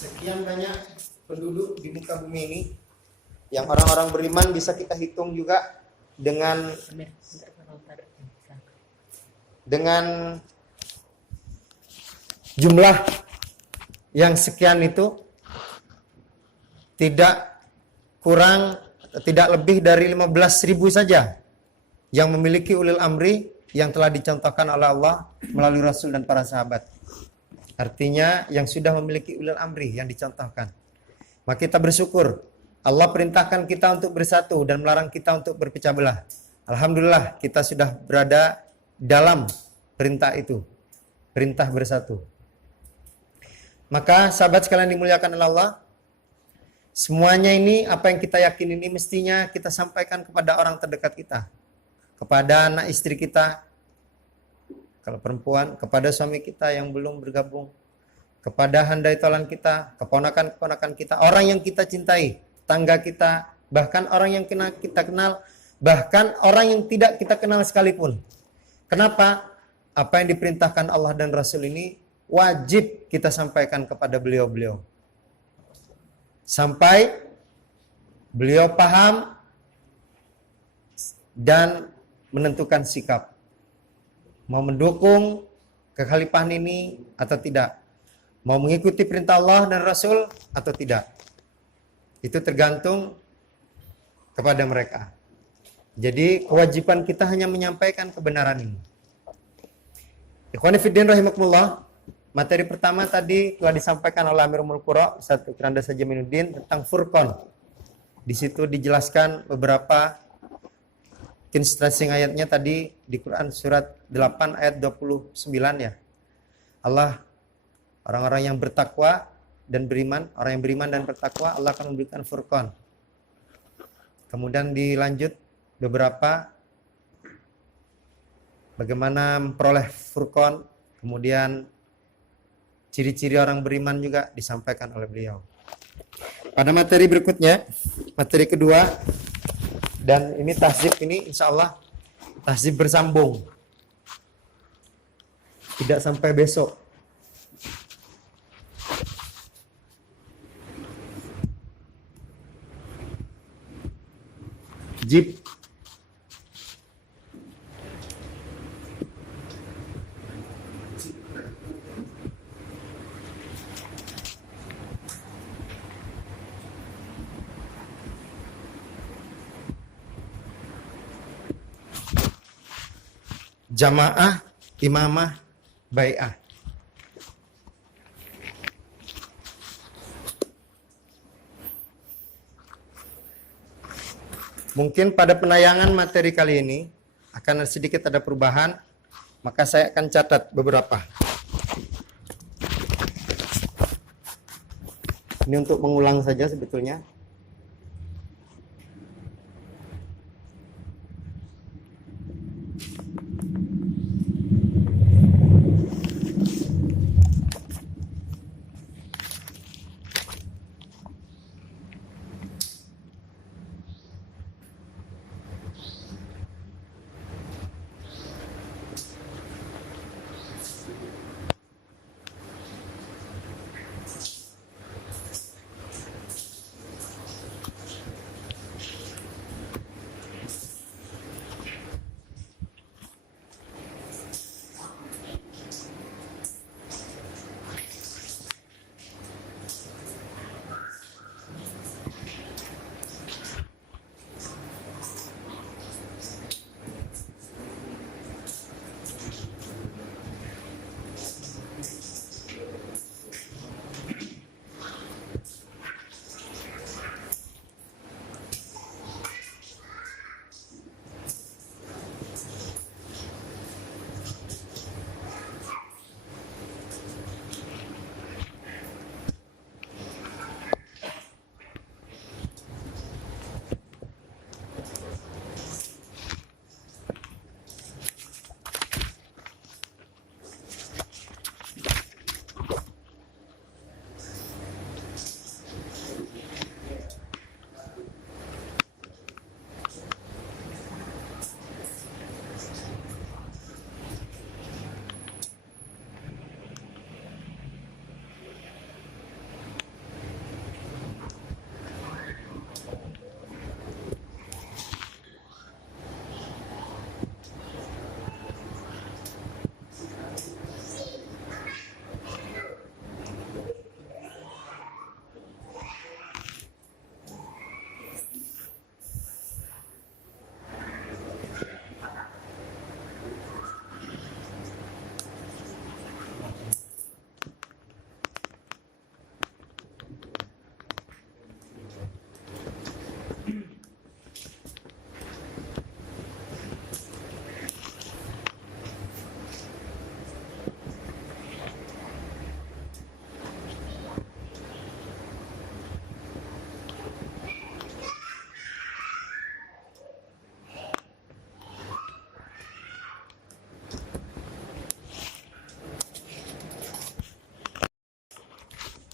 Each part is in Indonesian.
sekian banyak penduduk di muka bumi ini, yang orang-orang beriman bisa kita hitung juga dengan jumlah yang sekian itu, tidak kurang, tidak lebih dari 15.000 saja yang memiliki ulil amri yang telah dicontohkan oleh Allah melalui Rasul dan para sahabat. Artinya yang sudah memiliki ulil amri yang dicontohkan. Maka kita bersyukur Allah perintahkan kita untuk bersatu dan melarang kita untuk berpecah belah. Alhamdulillah kita sudah berada dalam perintah itu, perintah bersatu. Maka sahabat sekalian dimuliakan oleh Allah, semuanya ini apa yang kita yakini ini mestinya kita sampaikan kepada orang terdekat kita, kepada anak istri kita, kalau perempuan, kepada suami kita yang belum bergabung, kepada handai tolan kita, keponakan-keponakan kita, orang yang kita cintai, tangga kita, bahkan orang yang kita kenal, bahkan orang yang tidak kita kenal sekalipun. Kenapa? Apa yang diperintahkan Allah dan Rasul ini wajib kita sampaikan kepada beliau-beliau. Sampai beliau paham dan menentukan sikap. Mau mendukung kekhalifahan ini atau tidak. Mau mengikuti perintah Allah dan Rasul atau tidak. Itu tergantung kepada mereka. Jadi kewajiban kita hanya menyampaikan kebenaran ini. Ikhwani fiddin rahimakumullah. Materi pertama tadi telah disampaikan oleh Amirul Qura Ustaz Fikranda Sajaminuddin tentang Furqan. Di situ dijelaskan beberapa stressing ayatnya tadi di Quran surat 8 ayat 29 ya. Allah, orang-orang yang bertakwa dan beriman, orang yang beriman dan bertakwa, Allah akan memberikan Furqan. Kemudian dilanjut beberapa bagaimana memperoleh Furqan, kemudian ciri-ciri orang beriman juga disampaikan oleh beliau. Pada materi berikutnya, materi kedua, dan ini tahzib ini insya Allah tahzib bersambung. Tidak sampai besok. Jib. Jamaah, imamah, bai'ah. Mungkin pada penayangan materi kali ini akan sedikit ada perubahan, maka saya akan catat beberapa. Ini untuk mengulang saja sebetulnya.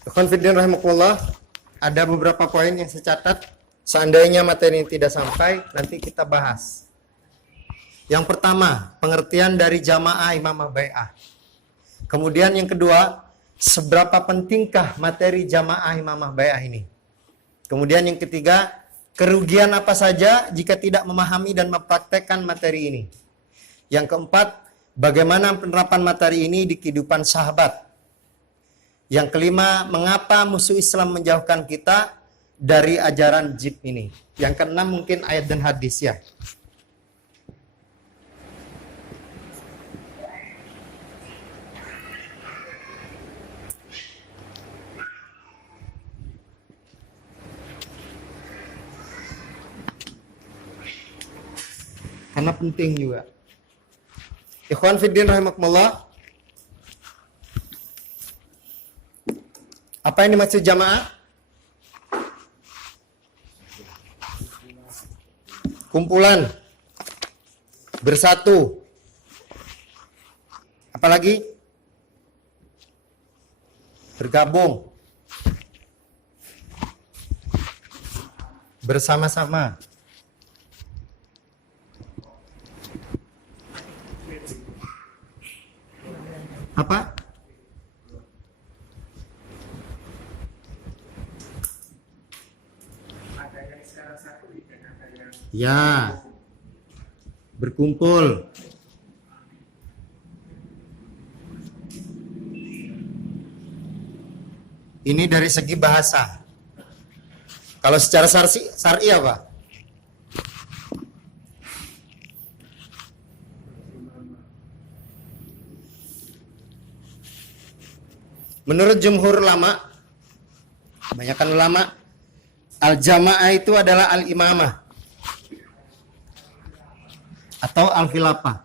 Ikhwan fillah rahimakumullah, ada beberapa poin yang saya catat. Seandainya materi ini tidak sampai, nanti kita bahas. Yang pertama, pengertian dari jamaah imamah bai'ah. Kemudian yang kedua, seberapa pentingkah materi jamaah imamah bai'ah ini. Kemudian yang ketiga, kerugian apa saja jika tidak memahami dan mempraktekkan materi ini. Yang keempat, bagaimana penerapan materi ini di kehidupan sahabat. Yang kelima, mengapa musuh Islam menjauhkan kita dari ajaran jib ini. Yang keenam mungkin ayat dan hadis ya. Karena penting juga. Ikhwan fiddin rahimakumullah. Apa yang dimaksud jamaah? Kumpulan, bersatu. Apalagi? Bergabung. Bersama-sama. Apa? Ya, berkumpul. Ini dari segi bahasa. Kalau secara syar'i apa? Menurut jumhur ulama, kebanyakan ulama, al-jamaah itu adalah al-imamah atau al-khilafah.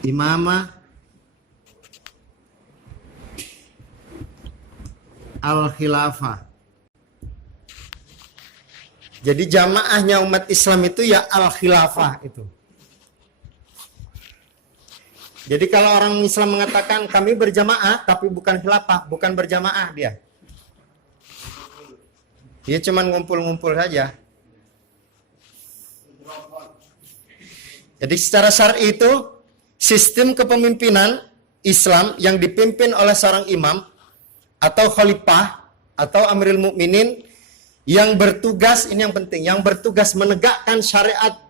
Al-imamah, al-khilafah. Jadi jamaahnya umat Islam itu ya al-khilafah itu. Jadi kalau orang Islam mengatakan kami berjamaah tapi bukan khilafah, bukan berjamaah dia. Dia cuma ngumpul-ngumpul saja. Jadi secara syar'i itu sistem kepemimpinan Islam yang dipimpin oleh seorang imam atau khalifah atau amirul mukminin yang bertugas, ini yang penting, yang bertugas menegakkan syariat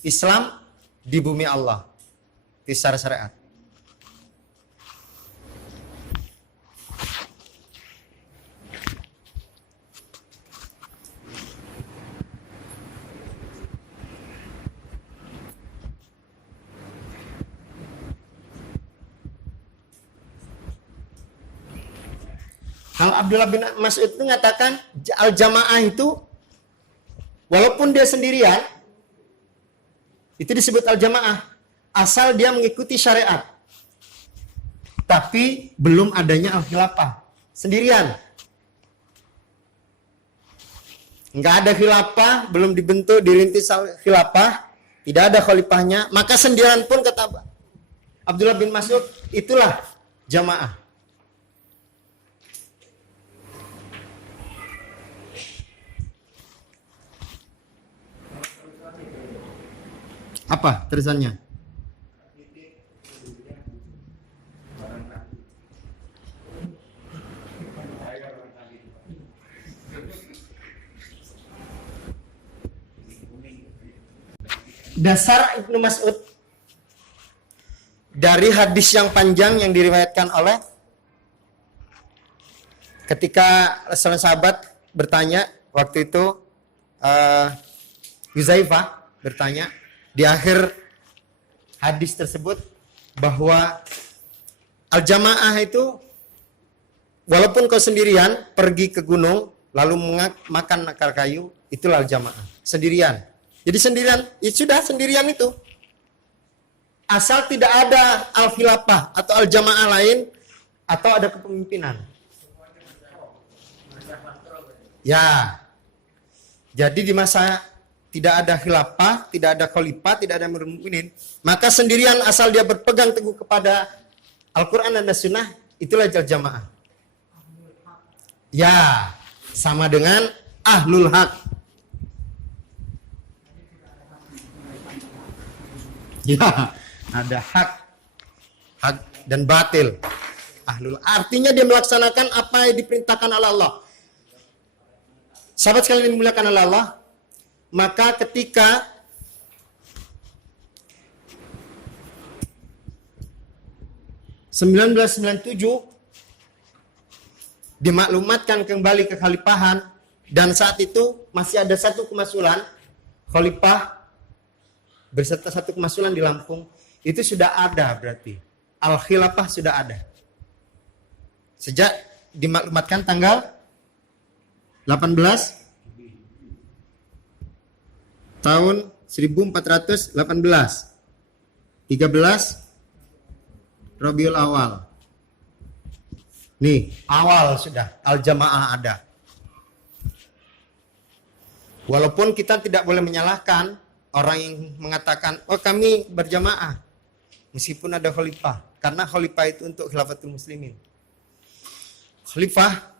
Islam di bumi Allah. Di secara syariat. Kalau Abdullah bin Mas'ud itu mengatakan al-jamaah itu walaupun dia sendirian itu disebut al-jamaah asal dia mengikuti syariat. Tapi belum adanya al-khilafah. Sendirian. Enggak ada khilafah, belum dibentuk, dirintis khilafah, tidak ada khalifahnya, maka sendirian pun kata Abdullah bin Mas'ud itulah jamaah. Apa terusannya? Dasar Ibnu Mas'ud dari hadis yang panjang yang diriwayatkan oleh ketika seorang sahabat bertanya waktu itu Huzaifah bertanya di akhir hadis tersebut bahwa al-jamaah itu walaupun kau sendirian pergi ke gunung lalu makan akar kayu, itulah al-jamaah. Sendirian. Jadi sendirian, ya sudah sendirian itu. Asal tidak ada al-khilafah atau al-jamaah lain atau ada kepemimpinan. Ya. Jadi di masa tidak ada khilafah, tidak ada khalifah, tidak ada amirul mukminin, maka sendirian asal dia berpegang teguh kepada Al-Quran dan Sunnah, itulah jamaah. Ya, sama dengan ahlul haq. Ya, ada hak dan batil. Ahlul, artinya dia melaksanakan apa yang diperintahkan oleh Allah. Sahabat sekalian dimuliakan oleh Allah, maka ketika (1997) dimaklumatkan kembali kekhalifahan, dan saat itu masih ada satu kemaksulan khalifah berserta satu kemaksulan di Lampung, itu sudah ada, berarti al-khilafah sudah ada sejak dimaklumatkan tanggal 18 tahun 1418, 13 Rabiul Awal. Nih, awal sudah al-jamaah ada. Walaupun kita tidak boleh menyalahkan orang yang mengatakan, oh kami berjamaah meskipun ada khalifah, karena khalifah itu untuk khilafatul muslimin. Khalifah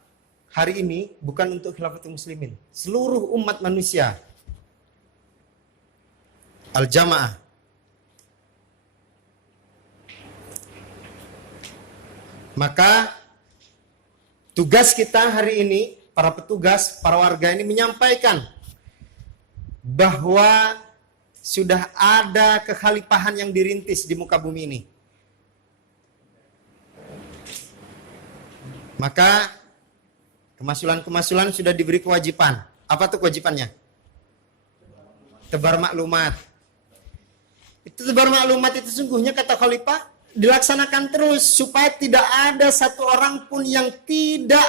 hari ini bukan untuk khilafatul muslimin, seluruh umat manusia. Al-jamaah. Maka tugas kita hari ini, para petugas, para warga ini menyampaikan bahwa sudah ada kekhalifahan yang dirintis di muka bumi ini. Maka kemasulan-kemasulan sudah diberi kewajiban. Apa tuh kewajibannya? Tebar maklumat. Itu tebar maklumat itu sungguhnya kata khalifah dilaksanakan terus supaya tidak ada satu orang pun yang tidak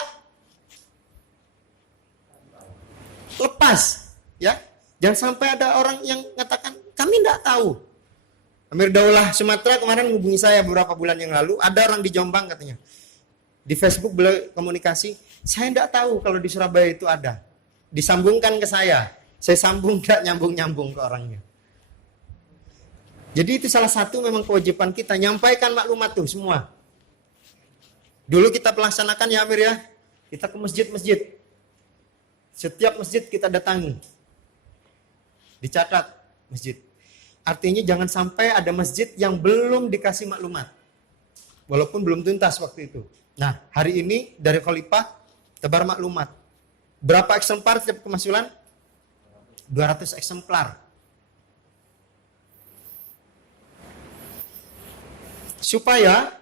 lepas, ya. Jangan sampai ada orang yang mengatakan kami tidak tahu. Amir Daulah Sumatera kemarin menghubungi saya beberapa bulan yang lalu, ada orang di Jombang katanya. Di Facebook beliau komunikasi, saya tidak tahu kalau di Surabaya itu ada. Disambungkan ke saya sambung tidak nyambung-nyambung ke orangnya. Jadi itu salah satu memang kewajiban kita, nyampaikan maklumat tuh semua. Dulu kita pelaksanakan ya Amir ya, kita ke masjid-masjid. Setiap masjid kita datangi. Dicatat masjid. Artinya jangan sampai ada masjid yang belum dikasih maklumat. Walaupun belum tuntas waktu itu. Nah, hari ini dari khalifah tebar maklumat. Berapa eksemplar setiap kemasulan? 200 eksemplar. Supaya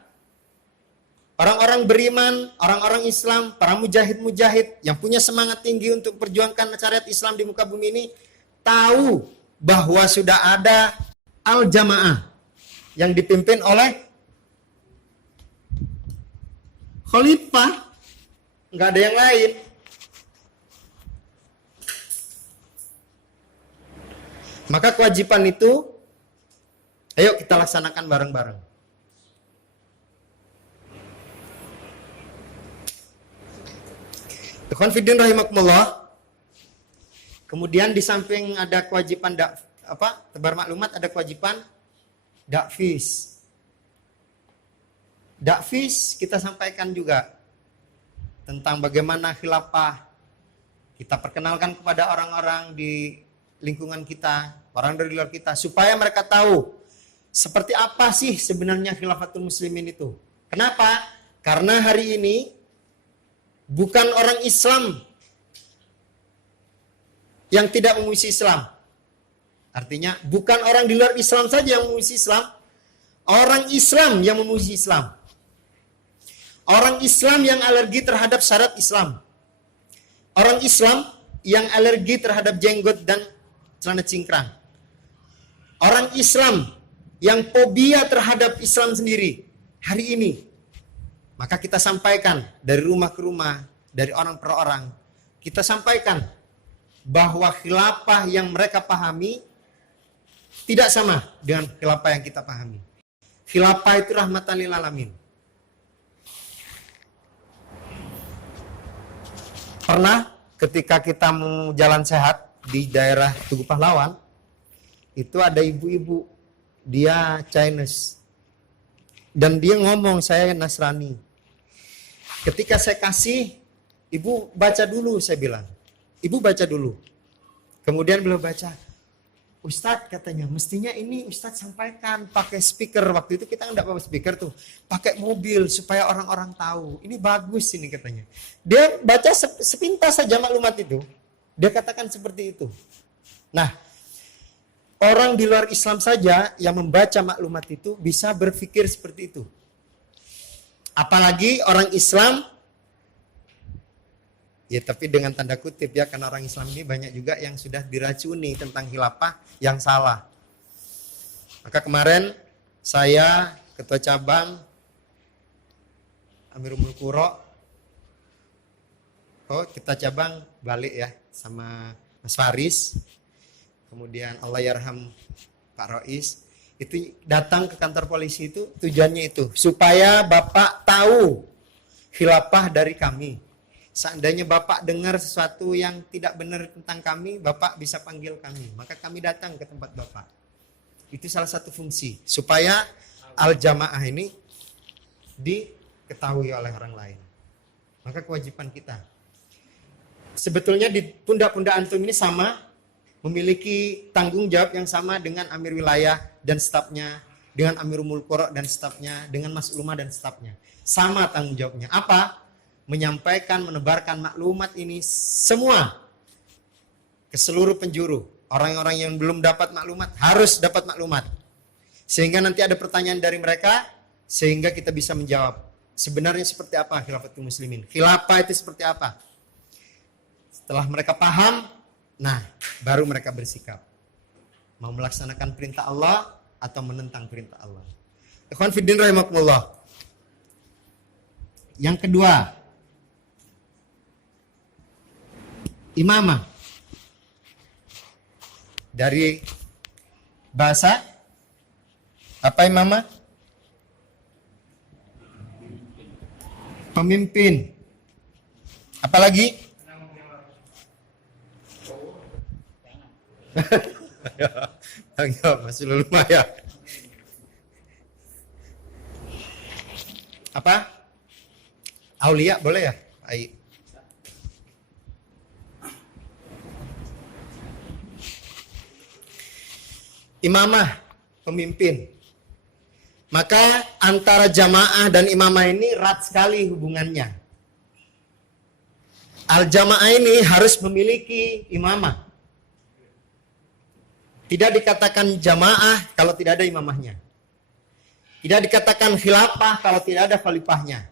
orang-orang beriman, orang-orang Islam, para mujahid-mujahid yang punya semangat tinggi untuk perjuangkan syariat Islam di muka bumi ini tahu bahwa sudah ada al-jamaah yang dipimpin oleh khalifah, nggak ada yang lain. Maka kewajiban itu, ayo kita laksanakan bareng-bareng. Ikhwan fiddin rahimakumullah. Kemudian di samping ada kewajiban tebar maklumat, ada kewajiban dakfis. Dakfis kita sampaikan juga tentang bagaimana khilafah. Kita perkenalkan kepada orang-orang di lingkungan kita, orang dari luar kita, supaya mereka tahu seperti apa sih sebenarnya khilafatul muslimin itu. Kenapa? Karena hari ini bukan orang Islam yang tidak memuji Islam. Artinya bukan orang di luar Islam saja yang memuji Islam, orang Islam yang memuji Islam. Orang Islam yang alergi terhadap syarat Islam. Orang Islam yang alergi terhadap jenggot dan celana cingkrang. Orang Islam yang fobia terhadap Islam sendiri hari ini. Maka kita sampaikan dari rumah ke rumah, dari orang per orang, kita sampaikan bahwa khilafah yang mereka pahami tidak sama dengan khilafah yang kita pahami. Khilafah itu rahmatan lil alamin. Pernah ketika kita mau jalan sehat, di daerah Tugu Pahlawan, itu ada ibu-ibu, dia Chinese. Dan dia ngomong, saya Nasrani. Ketika saya kasih, ibu baca dulu, saya bilang. Ibu baca dulu. Kemudian beliau baca, Ustadz katanya, mestinya ini Ustadz sampaikan pakai speaker. Waktu itu kita enggak pakai speaker tuh, pakai mobil supaya orang-orang tahu. Ini bagus ini katanya. Dia baca sepintas saja maklumat itu. Dia katakan seperti itu. Nah, orang di luar Islam saja yang membaca maklumat itu bisa berpikir seperti itu. Apalagi orang Islam, ya tapi dengan tanda kutip ya, karena orang Islam ini banyak juga yang sudah diracuni tentang khilafah yang salah. Maka kemarin saya, Ketua Cabang, Amirul Qura, kita cabang balik ya sama Mas Faris, kemudian Allah yarham Pak Rois, itu datang ke kantor polisi itu tujuannya itu supaya Bapak tahu khilafah dari kami. Seandainya Bapak dengar sesuatu yang tidak benar tentang kami, Bapak bisa panggil kami. Maka kami datang ke tempat Bapak. Itu salah satu fungsi supaya al-jamaah ini diketahui oleh orang lain. Maka kewajiban kita. Sebetulnya di pundak-pundak antum ini sama, memiliki tanggung jawab yang sama dengan Amir Wilayah dan stafnya, dengan Amirul Qura dan stafnya, dengan Mas Ulama dan stafnya. Sama tanggung jawabnya. Apa? Menyampaikan, menebarkan maklumat ini semua ke seluruh penjuru. Orang-orang yang belum dapat maklumat harus dapat maklumat. Sehingga nanti ada pertanyaan dari mereka, sehingga kita bisa menjawab. Sebenarnya seperti apa khilafatul muslimin? Khilafah itu seperti apa? Setelah mereka paham, nah baru mereka bersikap. Mau melaksanakan perintah Allah atau menentang perintah Allah. Ikhwan fiddin rahimakumullah. Yang kedua, imamah. Dari bahasa apa imamah? Pemimpin. Apalagi? Masih lumayan. Apa? Aulia boleh ya? Baik. Imamah, pemimpin. Maka antara jamaah dan imamah ini erat sekali hubungannya. Al-jamaah ini harus memiliki imamah. Tidak dikatakan jamaah kalau tidak ada imamahnya. Tidak dikatakan khilafah kalau tidak ada khalifahnya.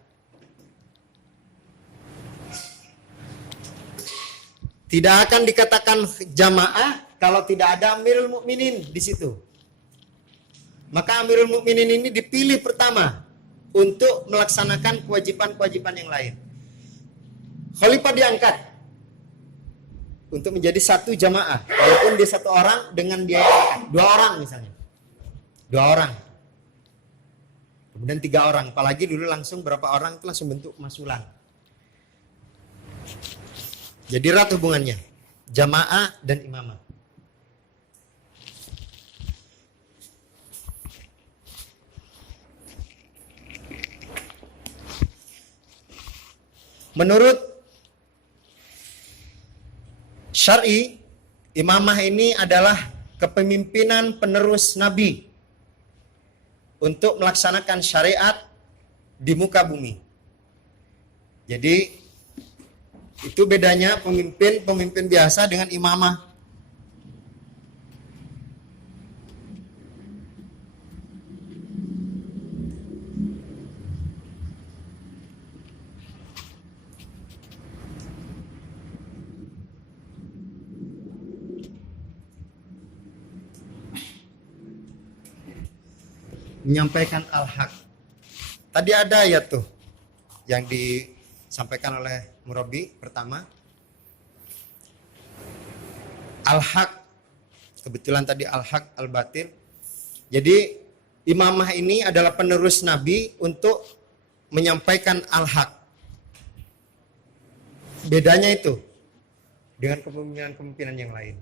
Tidak akan dikatakan jamaah kalau tidak ada Amirul Mukminin di situ. Maka Amirul Mukminin ini dipilih pertama untuk melaksanakan kewajiban-kewajiban yang lain. Khalifah diangkat untuk menjadi satu jamaah, walaupun dia satu orang dengan dia dua orang misalnya, dua orang, kemudian tiga orang, apalagi dulu langsung berapa orang itu langsung bentuk masulan. Jadi erat hubungannya jamaah dan imamah. Menurut syar'i, imamah ini adalah kepemimpinan penerus Nabi untuk melaksanakan syariat di muka bumi. Jadi itu bedanya pemimpin biasa dengan imamah. Menyampaikan al-haq. Tadi ada ayat tuh yang disampaikan oleh Murabi pertama. Al-haq. Kebetulan tadi al-haq al-batil. Jadi imamah ini adalah penerus Nabi untuk menyampaikan al-haq. Bedanya itu dengan kepemimpinan-kepemimpinan yang lain.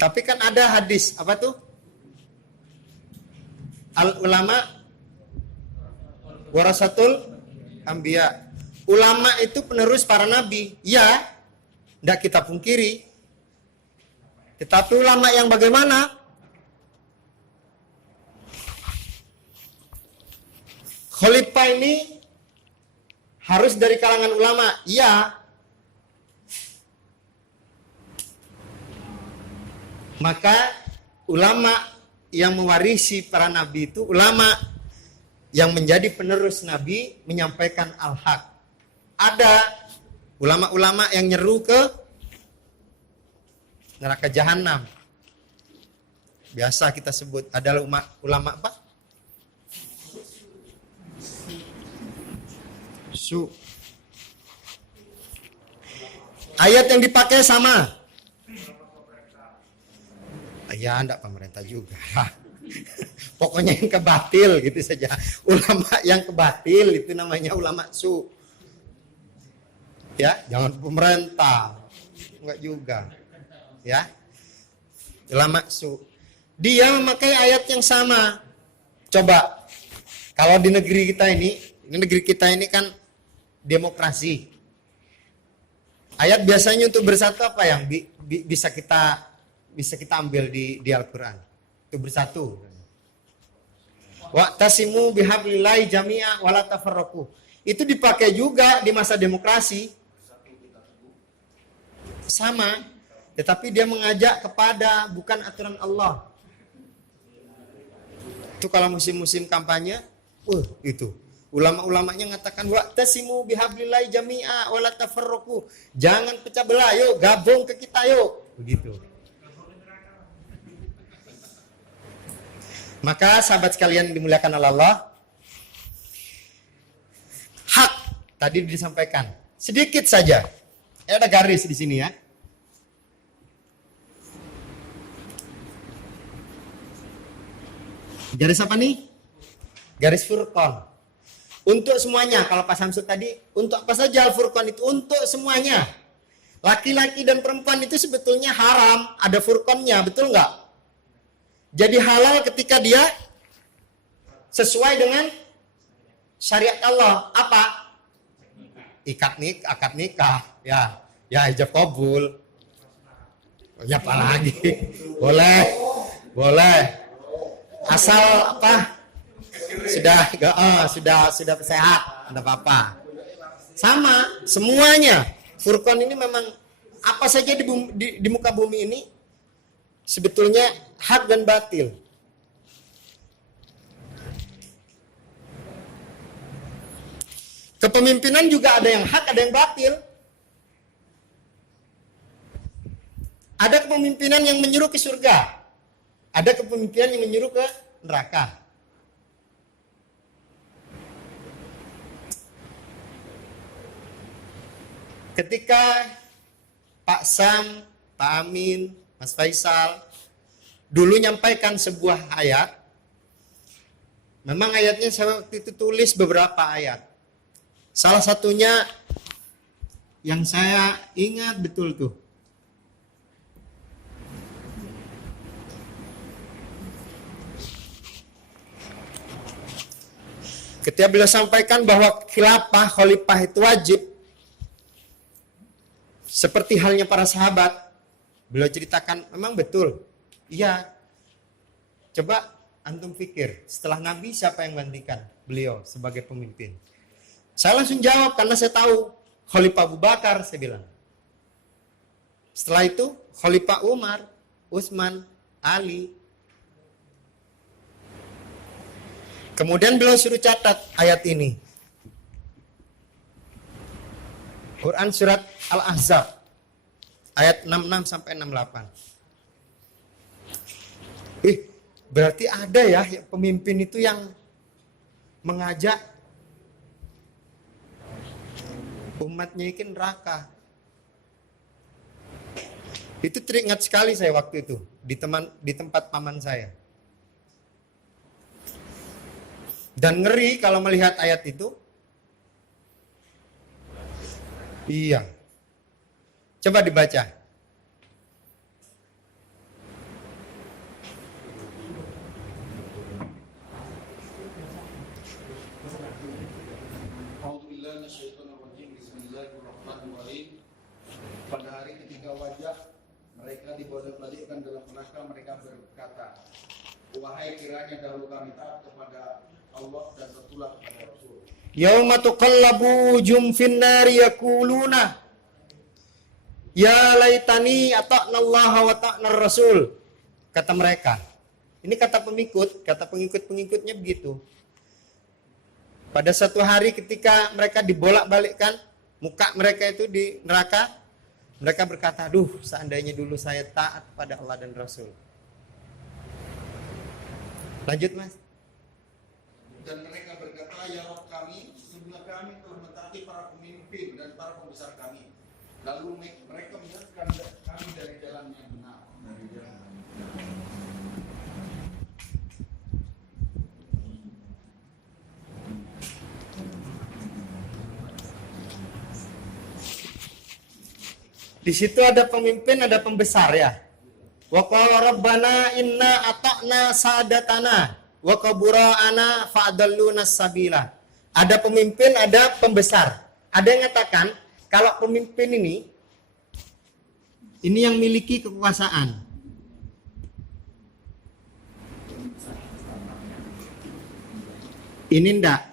Tapi kan ada hadis, apa tuh? Al ulama warasatul anbiya. Ulama itu penerus para nabi. Ya, tidak kita pungkiri. Tetapi ulama yang bagaimana? Khalifah ini harus dari kalangan ulama. Ya. Maka ulama yang mewarisi para nabi itu ulama yang menjadi penerus nabi menyampaikan al-haq. Ada ulama-ulama yang nyeru ke neraka jahanam. Biasa kita sebut adalah ulama apa? Su. Ayat yang dipakai sama. Ya, enggak pemerintah juga. Pokoknya yang kebatil gitu saja. Ulama yang kebatil itu namanya ulama su. Ya, jangan pemerintah. Enggak juga. Ya. Ulama su. Dia memakai ayat yang sama. Coba kalau di negeri kita ini kan demokrasi. Ayat biasanya untuk bersatu apa yang bisa kita ambil di Al-Quran? Itu bersatu. Wa'tasimu bihablillahi jami'a wala tafarraqu. Itu dipakai juga di masa demokrasi. Sama. Tetapi dia mengajak kepada bukan aturan Allah. Itu kalau musim-musim kampanye, itu. Ulama-ulamanya mengatakan wa'tasimu bihablillahi jami'a wala tafarraqu. Jangan pecah belah, yuk gabung ke kita yuk. Begitu. Maka sahabat sekalian dimuliakan oleh Allah, hak tadi disampaikan sedikit saja. Ada garis di sini ya. Garis apa nih? Garis Furqan. Untuk semuanya. Kalau Pak Samsud tadi, untuk apa saja Al-Furqan itu? Untuk semuanya. Laki-laki dan perempuan itu sebetulnya haram. Ada Furqannya, betul nggak? Jadi halal ketika dia sesuai dengan syariat Allah. Apa? Akad nikah. Ya ijab kabul. Ya apa lagi? Boleh. Asal apa? Sudah sehat, tidak apa-apa. Sama semuanya. Furqan ini memang apa saja di muka bumi ini sebetulnya hak dan batil. Kepemimpinan juga ada yang hak, ada yang batil. Ada kepemimpinan yang menyuruh ke surga. Ada kepemimpinan yang menyuruh ke neraka. Ketika Pak Sam, Pak Amin, Mas Faisal dulu nyampaikan sebuah ayat. Memang ayatnya saya waktu itu tulis beberapa ayat. Salah satunya yang saya ingat betul tuh. Ketika beliau sampaikan bahwa khilafah khalifah itu wajib. Seperti halnya para sahabat. Beliau ceritakan memang betul. Iya. Coba antum pikir, setelah Nabi siapa yang gantikan beliau sebagai pemimpin? Saya langsung jawab karena saya tahu Khalifah Abu Bakar, saya bilang. Setelah itu Khalifah Umar, Utsman, Ali. Kemudian beliau suruh catat ayat ini. Quran surat Al-Ahzab ayat 66 sampai 68. Berarti ada ya pemimpin itu yang mengajak umatnya ikin neraka. Itu teringat sekali saya waktu itu di tempat paman saya. Dan ngeri kalau melihat ayat itu. Iya. Coba dibaca. Pada hari ketika wajah mereka dibolak-balikkan dalam neraka, mereka berkata, wahai kiranya dahulu kami taat kepada Allah dan tertulah kepada Rasul. Yauma tuqallabu wujuhum finnari yaquluna ya laitani ata'na Allah wa ta'na Rasul. Kata mereka. Ini kata pengikut-pengikutnya begitu. Pada satu hari ketika mereka dibolak-balikkan, muka mereka itu di neraka, mereka berkata, "Duh, seandainya dulu saya taat pada Allah dan Rasul." Lanjut, Mas. Dan mereka berkata, ya Rabb kami, sesungguhnya kami telah mentaati para pemimpin dan para pembesar kami. Lalu mereka menyesatkan kami dari jalan yang benar. Di situ ada pemimpin, ada pembesar ya. Wa qala rabbana inna ata'na sadatana wa kabura'ana fa'adalluna sabila. Ada pemimpin, ada pembesar. Ada yang mengatakan kalau pemimpin ini yang miliki kekuasaan. Ini enggak.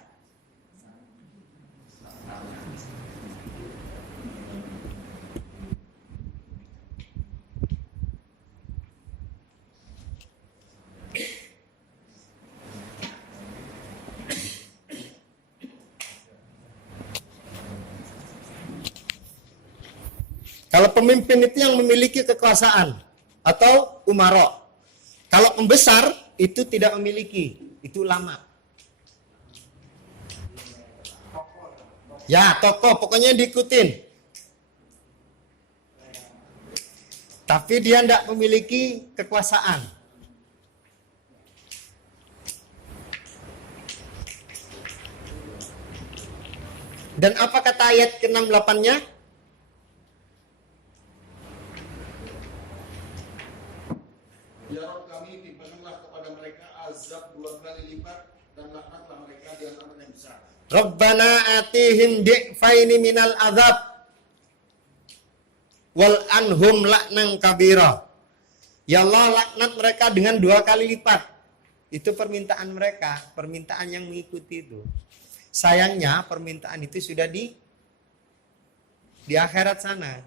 Kalau pemimpin itu yang memiliki kekuasaan atau umara. Kalau pembesar itu tidak memiliki, itu ulama. Ya, tokoh pokoknya diikutin. Tapi dia tidak memiliki kekuasaan. Dan apa kata ayat ke-68-nya? Ya Rabb kami, timpakanlah kepada mereka azab 2 kali lipat dan laknatlah mereka di antara yang besar. Rabbana atihim di'faini minal azab wal anhum laknan kabira. Ya Allah, laknat mereka dengan 2 kali lipat. Itu permintaan mereka, permintaan yang mengikuti itu. Sayangnya permintaan itu sudah di akhirat sana.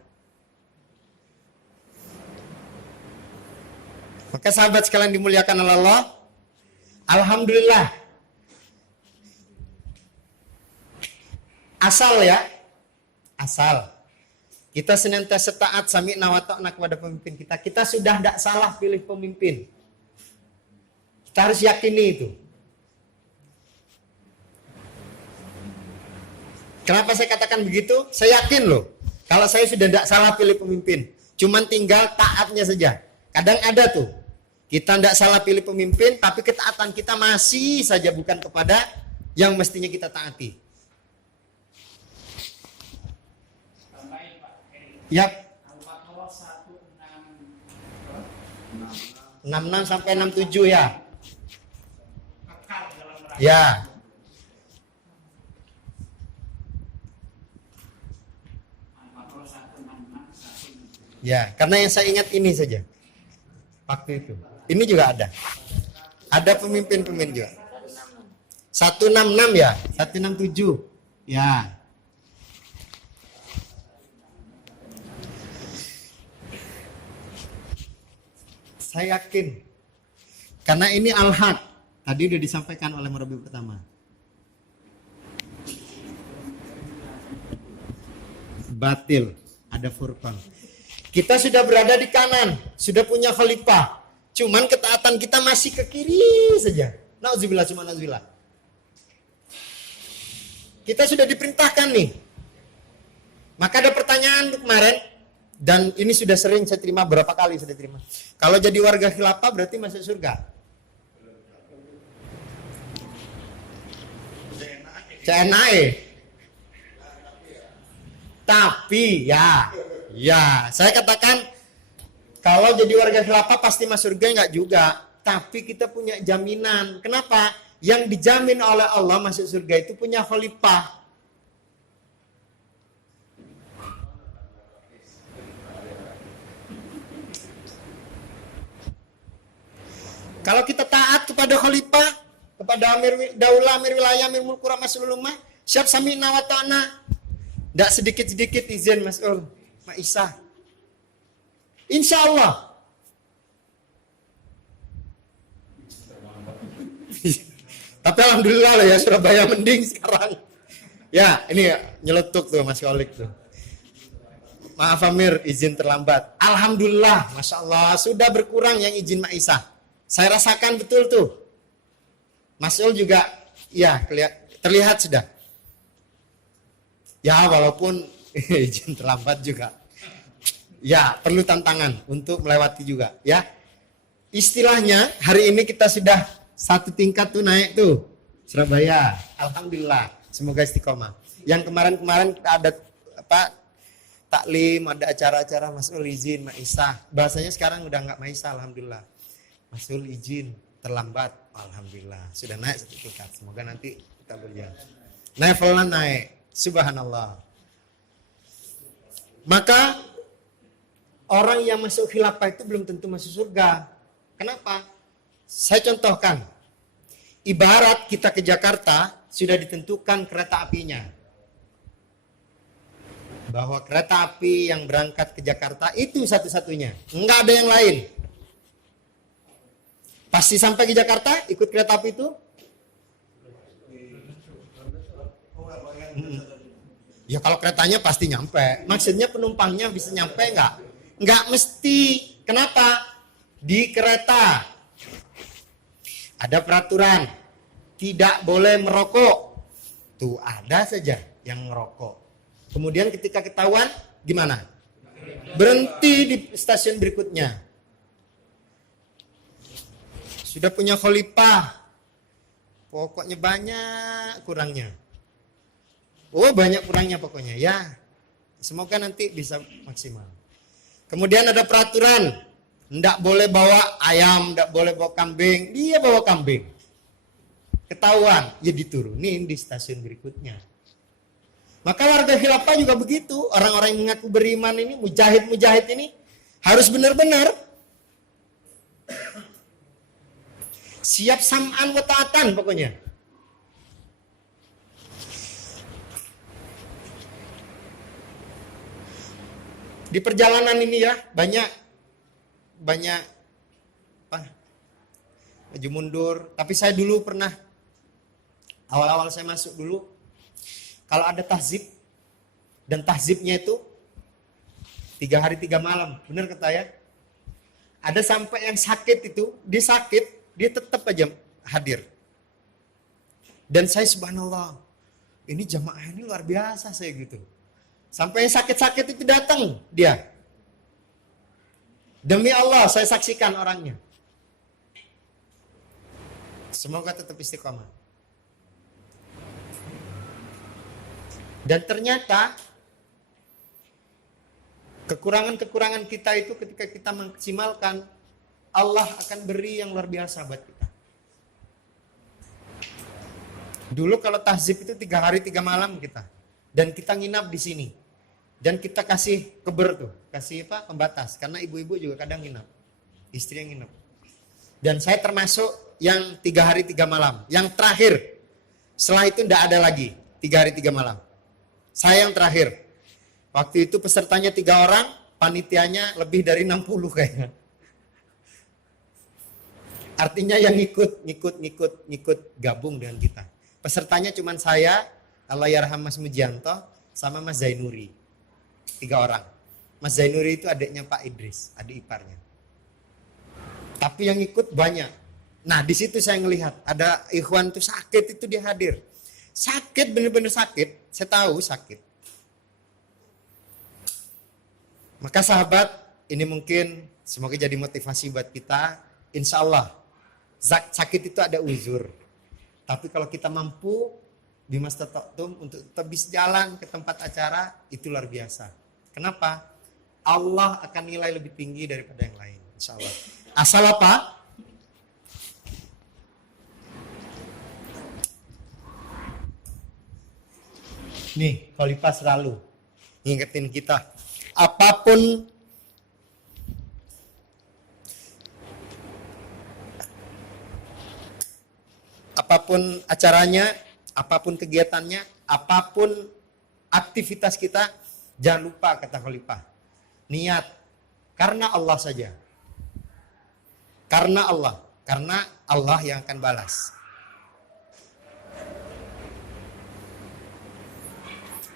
Maka sahabat sekalian dimuliakan oleh Allah, alhamdulillah. Asal kita senantiasa taat sami'na wa ta'na kepada pemimpin kita. Kita sudah tidak salah pilih pemimpin. Kita harus yakini itu. Kenapa saya katakan begitu? Saya yakin loh, kalau saya sudah tidak salah pilih pemimpin. Cuman tinggal taatnya saja. Kadang ada tuh, kita tidak salah pilih pemimpin, tapi ketaatan kita masih saja bukan kepada yang mestinya kita taati. Yap. 66 sampai 67 ya. Ya. Ya, karena yang saya ingat ini saja. Waktu itu. Ini juga ada. Ada pemimpin-pemimpin juga. 166 ya, 167. Ya. Saya yakin. Karena ini al-haq. Tadi sudah disampaikan oleh murabi pertama. Batil. Ada furqan. Kita sudah berada di kanan. Sudah punya khalifah. Cuman ketaatan kita masih ke kiri saja. Nauzubillah, cuma nauzubillah. Kita sudah diperintahkan nih. Maka ada pertanyaan kemarin. Dan ini sudah sering saya terima, berapa kali saya terima. Kalau jadi warga khilafah berarti masuk surga. CNAE. Tapi ya, saya katakan kalau jadi warga khilafah pasti masuk surga enggak juga. Tapi kita punya jaminan. Kenapa? Yang dijamin oleh Allah masuk surga itu punya khalifah. Kalau kita taat kepada khalifah, kepada amir daulah, amir wilayah, amir mulkura, mas'ul ummah, siap sami'na wa ta'na. Tidak sedikit-sedikit izin mas'ul, Ma'isah. Insya Allah. Tapi alhamdulillah loh ya, Surabaya mending sekarang. Ya, ini ya, nyeletuk tuh Mas Kolik tuh. Maaf Amir, izin terlambat. Alhamdulillah, Masya Allah, sudah berkurang yang izin Ma'isah. Saya rasakan betul tuh. Mas'ul juga, ya terlihat sudah. Ya, walaupun izin terlambat juga. Ya, perlu tantangan untuk melewati juga. Ya, istilahnya hari ini kita sudah satu tingkat tuh naik tuh. Surabaya, alhamdulillah. Semoga istiqomah. Yang kemarin-kemarin ada taklim, ada acara-acara Mas'ul izin, Ma'isah. Bahasanya sekarang udah nggak Ma'isah, alhamdulillah. Mas'ul izin terlambat, alhamdulillah. Sudah naik satu tingkat. Semoga nanti kita berjalan. Levelnya naik, subhanallah. Maka orang yang masuk khilafah itu belum tentu masuk surga. Kenapa? Saya contohkan. Ibarat kita ke Jakarta sudah ditentukan kereta apinya. Bahwa kereta api yang berangkat ke Jakarta itu satu-satunya. Enggak ada yang lain. Pasti sampai ke Jakarta ikut kereta api itu? Ya kalau keretanya pasti nyampe. Maksudnya penumpangnya bisa nyampe enggak? Enggak mesti. Kenapa? Di kereta ada peraturan tidak boleh merokok. Tuh ada saja yang merokok. Kemudian ketika ketahuan gimana? Berhenti di stasiun berikutnya. Sudah punya khalifah. Pokoknya banyak kurangnya. Oh banyak kurangnya pokoknya ya. Semoga nanti bisa maksimal. Kemudian ada peraturan. Tidak boleh bawa ayam, tidak boleh bawa kambing. Dia bawa kambing. Ketahuan, ya diturunin di stasiun berikutnya. Maka warga khilafah juga begitu. Orang-orang yang mengaku beriman ini, mujahid-mujahid ini harus benar-benar siap sam'an wa ta'atan pokoknya. Di perjalanan ini ya banyak maju mundur. Tapi saya dulu pernah awal-awal saya masuk dulu kalau ada tahzib dan tahzibnya itu 3 hari 3 malam, benar kata ya. Ada sampai yang sakit itu, dia sakit dia tetap aja hadir. Dan saya subhanallah, ini jamaah ini luar biasa saya gitu. Sampai yang sakit-sakit itu datang dia. Demi Allah saya saksikan orangnya. Semoga tetap istiqomah. Dan ternyata kekurangan-kekurangan kita itu ketika kita maksimalkan, Allah akan beri yang luar biasa buat kita. Dulu kalau tahzib itu 3 hari 3 malam kita. Dan kita nginap di sini. Dan kita kasih keber tuh. Kasih pembatas. Karena ibu-ibu juga kadang nginap. Istri yang nginap. Dan saya termasuk yang 3 hari 3 malam. Yang terakhir. Setelah itu tidak ada lagi. 3 hari 3 malam. Saya yang terakhir. Waktu itu pesertanya 3 orang. Panitianya lebih dari 60 kayaknya. Artinya yang ngikut gabung dengan kita. Pesertanya cuma saya, Allahyarham Mas Mujianto, sama Mas Zainuri. 3 orang. Mas Zainuri itu adiknya Pak Idris, adik iparnya. Tapi yang ikut banyak. Nah di situ saya ngelihat ada ikhwan tuh sakit itu dia hadir. Sakit bener-bener sakit. Saya tahu sakit. Maka sahabat ini mungkin semoga jadi motivasi buat kita. Insya Allah sakit itu ada uzur. Tapi kalau kita mampu bimastata'tum untuk tetap bisa jalan ke tempat acara itu luar biasa. Kenapa? Allah akan nilai lebih tinggi daripada yang lain, insya Allah. Asal apa? Nih, khalifah selalu ngingetin kita. Apapun acaranya, apapun kegiatannya, apapun aktivitas kita, jangan lupa kata khalifah. Niat karena Allah saja. Karena Allah yang akan balas.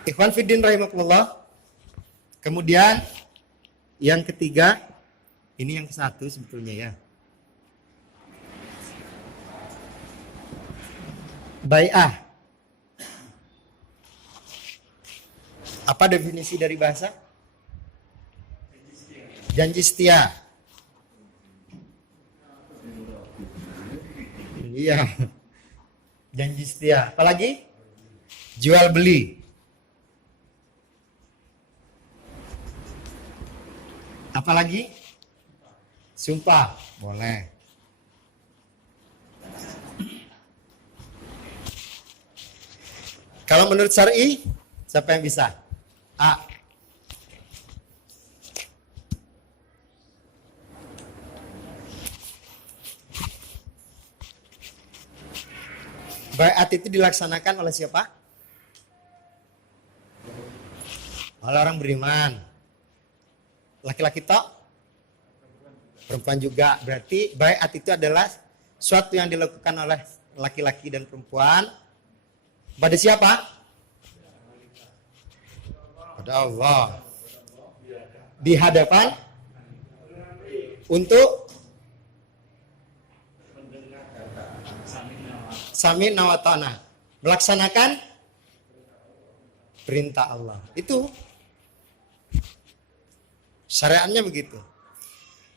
Ikhwan fiddin rahimakumullah. Kemudian yang ketiga, ini yang ke-1 sebetulnya ya. Bai'ah. Apa definisi dari bahasa? Janji setia. Iya. Janji setia. Apalagi? Jual beli. Apalagi? Sumpah. Boleh. Kalau menurut syar'i, siapa yang bisa? A. Bai'at itu dilaksanakan oleh siapa? Oleh orang beriman. Laki-laki tok? Perempuan juga. Berarti bai'at itu adalah suatu yang dilakukan oleh laki-laki dan perempuan pada siapa? Pada Allah. Di hadapan untuk sami'na wa ta'na, melaksanakan perintah Allah. Itu syariatnya begitu.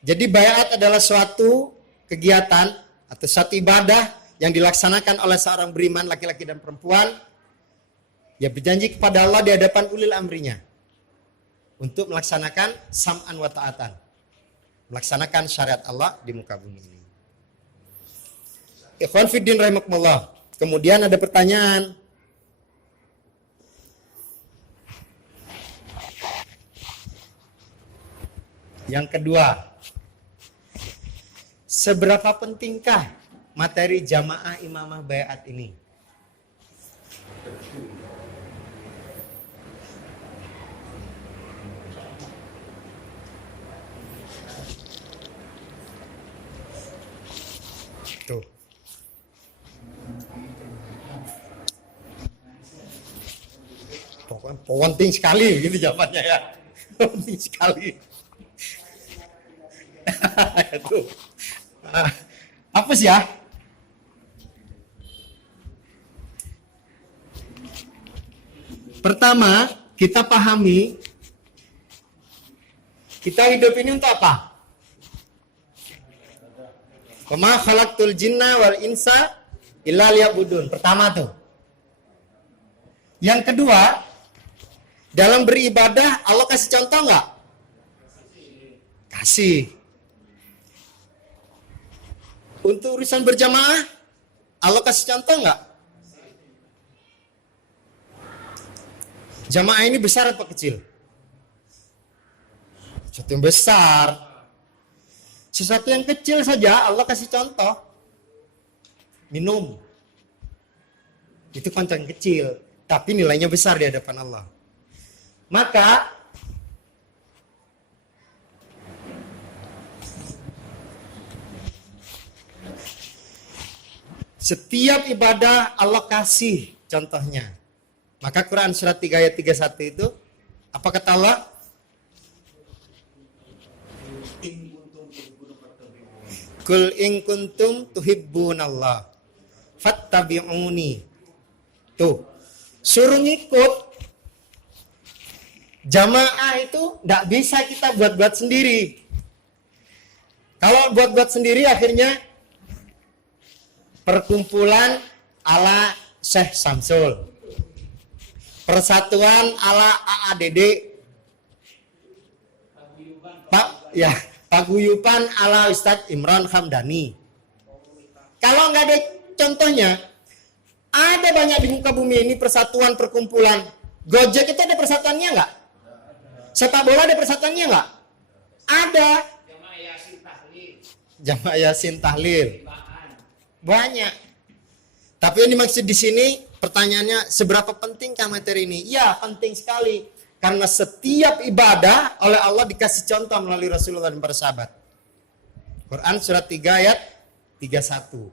Jadi bai'at adalah suatu kegiatan atau suatu ibadah yang dilaksanakan oleh seorang beriman laki-laki dan perempuan, ya berjanji kepada Allah di hadapan ulil amrinya untuk melaksanakan sam'an wa ta'atan, melaksanakan syariat Allah di muka bumi ini. Ikhwan fiddin rahimakumullah. Kemudian ada pertanyaan. Yang kedua, seberapa pentingkah materi jamaah imamah bai'at ini? Tuh. Pokoknya penting sekali gitu jawabannya ya. Penting sekali. Itu. Apa sih ya? Pertama, kita pahami kita hidup ini untuk apa? Wa ma khalaqtul jinna wal insa illa liya'budun. Pertama tuh. Yang kedua, dalam beribadah Allah kasih contoh nggak? Kasih. Untuk urusan berjamaah Allah kasih contoh nggak? Jamaah ini besar apa kecil? Sesuatu yang besar. Sesuatu yang kecil saja Allah kasih contoh. Minum. Itu contoh yang kecil, tapi nilainya besar di hadapan Allah. Maka setiap ibadah Allah kasih contohnya. Maka Quran surat 3 ayat 31 itu apa kata Allah? Kul in kuntum tuhibbunallah fattabi'uni. Tuh, suruh ngikut. Jamaah itu tidak bisa kita buat-buat sendiri. Kalau buat-buat sendiri akhirnya perkumpulan ala Syekh Samsul. Persatuan ala AADD Paguyuban ala Ustadz Imran Hamdani. Kalau nggak ada contohnya, ada banyak di muka bumi ini persatuan perkumpulan. Gojek itu ada persatuannya nggak? Sepak bola ada persatuannya nggak? Ada. Jamaah Yasin Tahlil. Banyak. Tapi yang dimaksud di sini pertanyaannya, seberapa pentingkah materi ini? Ya, penting sekali. Karena setiap ibadah oleh Allah dikasih contoh melalui Rasulullah dan para sahabat. Quran surat 3 ayat 31.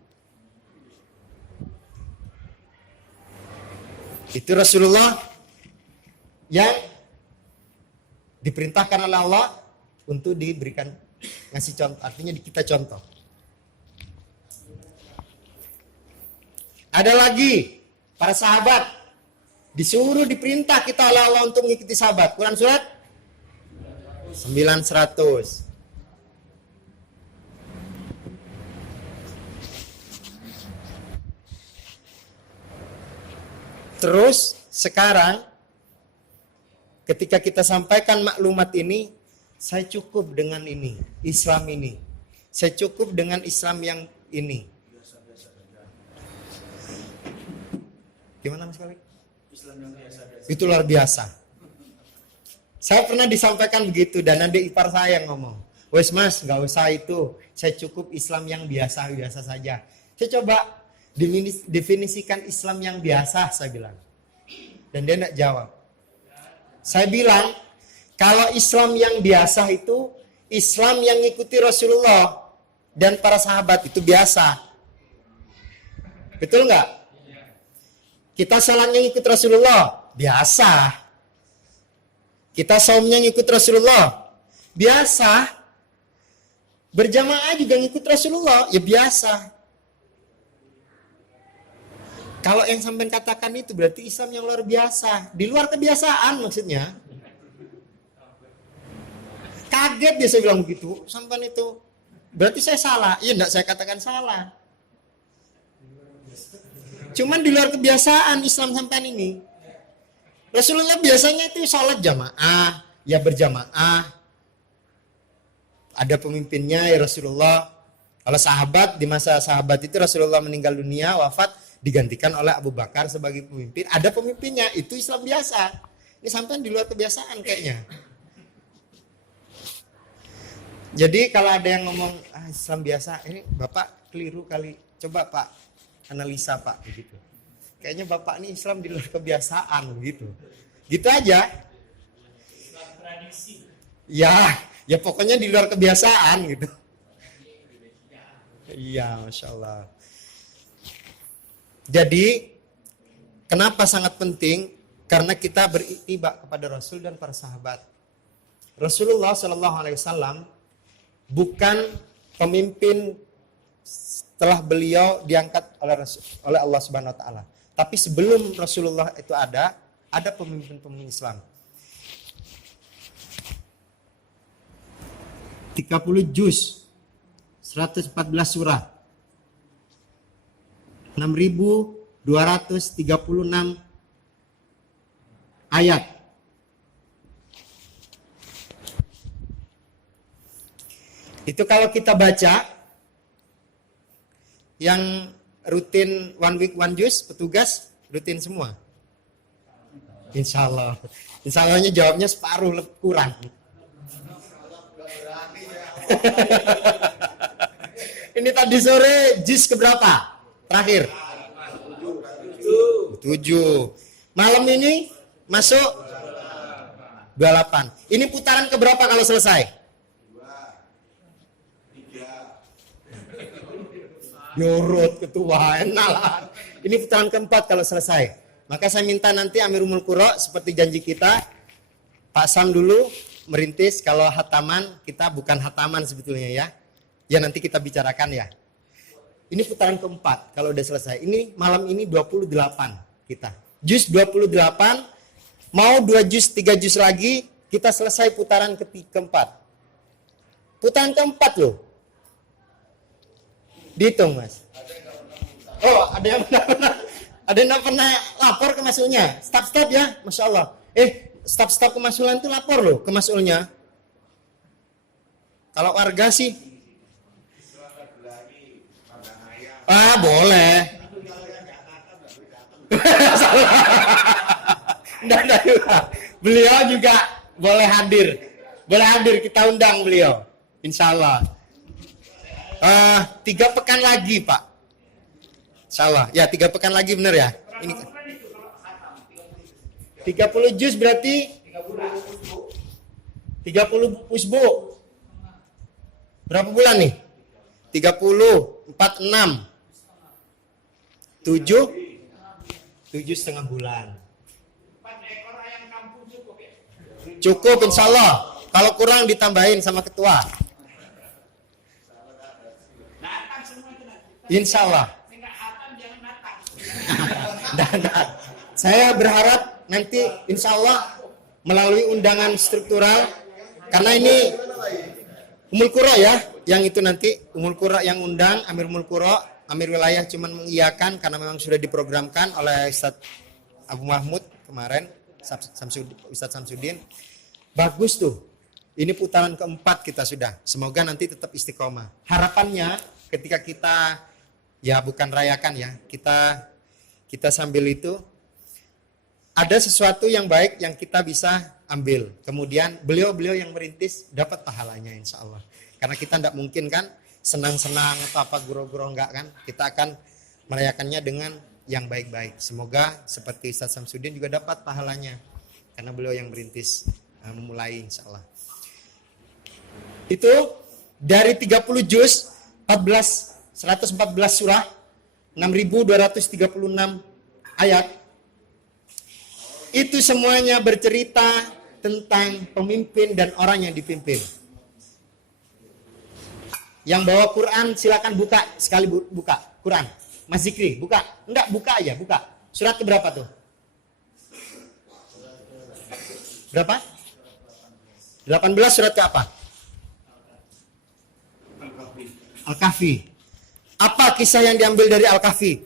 Itu Rasulullah yang diperintahkan oleh Allah untuk diberikan ngasih contoh, artinya kita contoh. Ada lagi para sahabat disuruh diperintah kita oleh Allah untuk mengikuti sahabat. Quran surat 900. Terus sekarang ketika kita sampaikan maklumat ini, saya cukup dengan ini, Islam ini. Saya cukup dengan Islam yang ini. Gimana Mas Khalid? Islam yang biasa. Itu luar biasa. Saya pernah disampaikan begitu dan adik ipar saya yang ngomong, "Wes Mas, nggak usah itu. Saya cukup Islam yang biasa-biasa saja." Saya coba definisikan Islam yang biasa, saya bilang. Dan dia tidak jawab. Saya bilang, kalau Islam yang biasa itu Islam yang ngikuti Rasulullah dan para sahabat, itu biasa. Betul nggak? Kita salatnya ngikut Rasulullah, biasa. Kita saumnya ngikut Rasulullah, biasa. Berjamaah juga ngikut Rasulullah, ya biasa. Kalau yang sampai katakan itu berarti Islam yang luar biasa. Di luar kebiasaan maksudnya. Kaget dia saya bilang begitu. Sampai itu. Berarti saya salah. Iya enggak saya katakan salah. Cuman di luar kebiasaan Islam sampai ini. Rasulullah biasanya itu sholat jamaah. Ya berjamaah. Ada pemimpinnya ya Rasulullah. Kalau sahabat, di masa sahabat itu Rasulullah meninggal dunia, wafat, digantikan oleh Abu Bakar sebagai pemimpin. Ada pemimpinnya, itu Islam biasa. Ini sampai di luar kebiasaan kayaknya. Jadi kalau ada yang ngomong Islam biasa, ini Bapak keliru kali. Coba Pak analisa Pak begitu. Kayaknya Bapak ini Islam di luar kebiasaan gitu. Gitu aja. Islam tradisi. Ya pokoknya di luar kebiasaan gitu. Iya, Masya Allah. Jadi kenapa sangat penting? Karena kita beritiba kepada Rasul dan para sahabat. Rasulullah SAW bukan pemimpin setelah beliau diangkat oleh Allah Subhanahu Wa Taala. Tapi sebelum Rasulullah itu ada pemimpin-pemimpin Islam. 30 juz, 114 surah, 6.236 ayat. Itu kalau kita baca, yang rutin one week one juz, petugas rutin semua. Insya Allah. Insya Allahnya jawabnya separuh kurang. Ini tadi sore juz keberapa? Terakhir 7. Malam ini masuk 28. Ini putaran keberapa kalau selesai? 2, 3. Yorot ketua enak. Ini putaran keempat kalau selesai. Maka saya minta nanti Amirul Qura seperti janji kita, Pak Sam dulu merintis. Kalau hataman, kita bukan hataman sebetulnya ya. Ya nanti kita bicarakan ya. Ini putaran keempat kalau udah selesai. Ini malam ini 28 kita. Juz 28, mau 2 juz, 3 juz lagi, kita selesai putaran keempat. Putaran keempat loh. Dihitung Mas. Oh ada yang benar-benar. Ada yang pernah lapor ke masulnya? Staf-staf ya, Masya Allah. Staf-staf kemasulan itu lapor loh ke masulnya. Kalau warga sih, boleh. Nggak. Beliau juga boleh hadir. Boleh hadir, kita undang beliau. Insya Allah. 3 pekan lagi, Pak. Insya Allah. Ya, 3 pekan lagi bener ya? Ini 30 juz berarti 30 usbu. Berapa bulan nih? 30, 4, 6 7,5 bulan. Cukup insya Allah. Kalau kurang ditambahin sama ketua. Insya Allah. Saya berharap nanti insya Allah melalui undangan struktural, karena ini Umul Qura ya, yang itu nanti Umul Qura yang undang, Amir Umul Qura, Amir Wilayah cuman mengiyakan karena memang sudah diprogramkan oleh Ustadz Abu Mahmud kemarin, Ustadz Samsudin. Bagus tuh. Ini putaran keempat kita sudah. Semoga nanti tetap istiqomah. Harapannya ketika kita ya bukan rayakan ya, kita sambil itu ada sesuatu yang baik yang kita bisa ambil. Kemudian beliau-beliau yang merintis dapat pahalanya insya Allah. Karena kita tidak mungkin kan senang-senang atau apa guro-guro enggak kan. Kita akan merayakannya dengan yang baik-baik. Semoga seperti Ustadz Samsudin juga dapat pahalanya. Karena beliau yang merintis memulai insya Allah. Itu dari 30 juz 114 surah 6.236 ayat. Itu semuanya bercerita tentang pemimpin dan orang yang dipimpin. Yang bawa Quran silakan buka sekali, buka Quran. Mas Zikri buka. Enggak, buka aja, buka. Surat berapa tuh? Berapa? 18 surat ke apa? Al-Kahfi. Apa kisah yang diambil dari Al-Kahfi?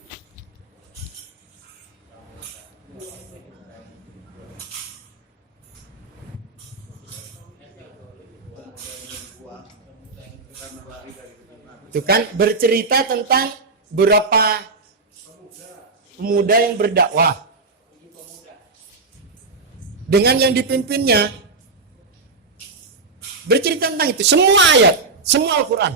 Itu kan bercerita tentang beberapa pemuda yang berdakwah. Dengan yang dipimpinnya. Bercerita tentang itu. Semua ayat. Semua Al-Quran.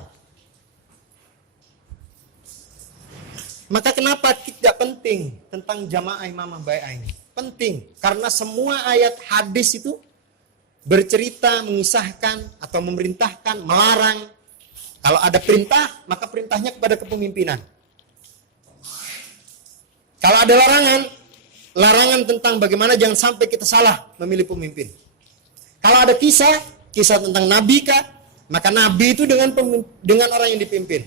Maka kenapa tidak penting tentang jamaah imamah bai'ah ini? Penting. Karena semua ayat hadis itu bercerita, mengisahkan, atau memerintahkan, melarang. Kalau ada perintah, maka perintahnya kepada kepemimpinan. Kalau ada larangan, larangan tentang bagaimana jangan sampai kita salah memilih pemimpin. Kalau ada kisah tentang Nabi kah, maka Nabi itu dengan orang yang dipimpin.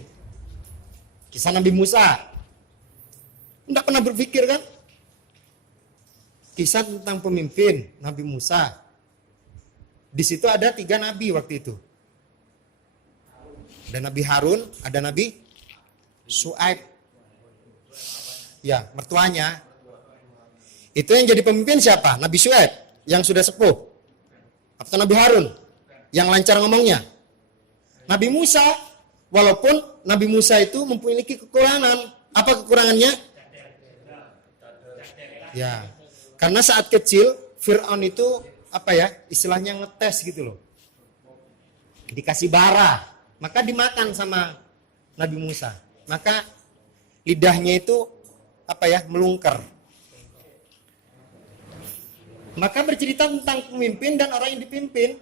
Kisah Nabi Musa. Tidak pernah berpikir kan? Kisah tentang pemimpin Nabi Musa. Di situ ada 3 nabi waktu itu. Ada Nabi Harun, ada Nabi Syuaib. Ya, mertuanya. Itu yang jadi pemimpin siapa? Nabi Syuaib yang sudah sepuh. Atau Nabi Harun yang lancar ngomongnya? Nabi Musa, walaupun Nabi Musa itu memiliki kekurangan. Apa kekurangannya? Ya, karena saat kecil Fir'aun itu istilahnya ngetes gitu loh. Dikasih bara, maka dimakan sama Nabi Musa. Maka lidahnya itu melungker. Maka bercerita tentang pemimpin dan orang yang dipimpin.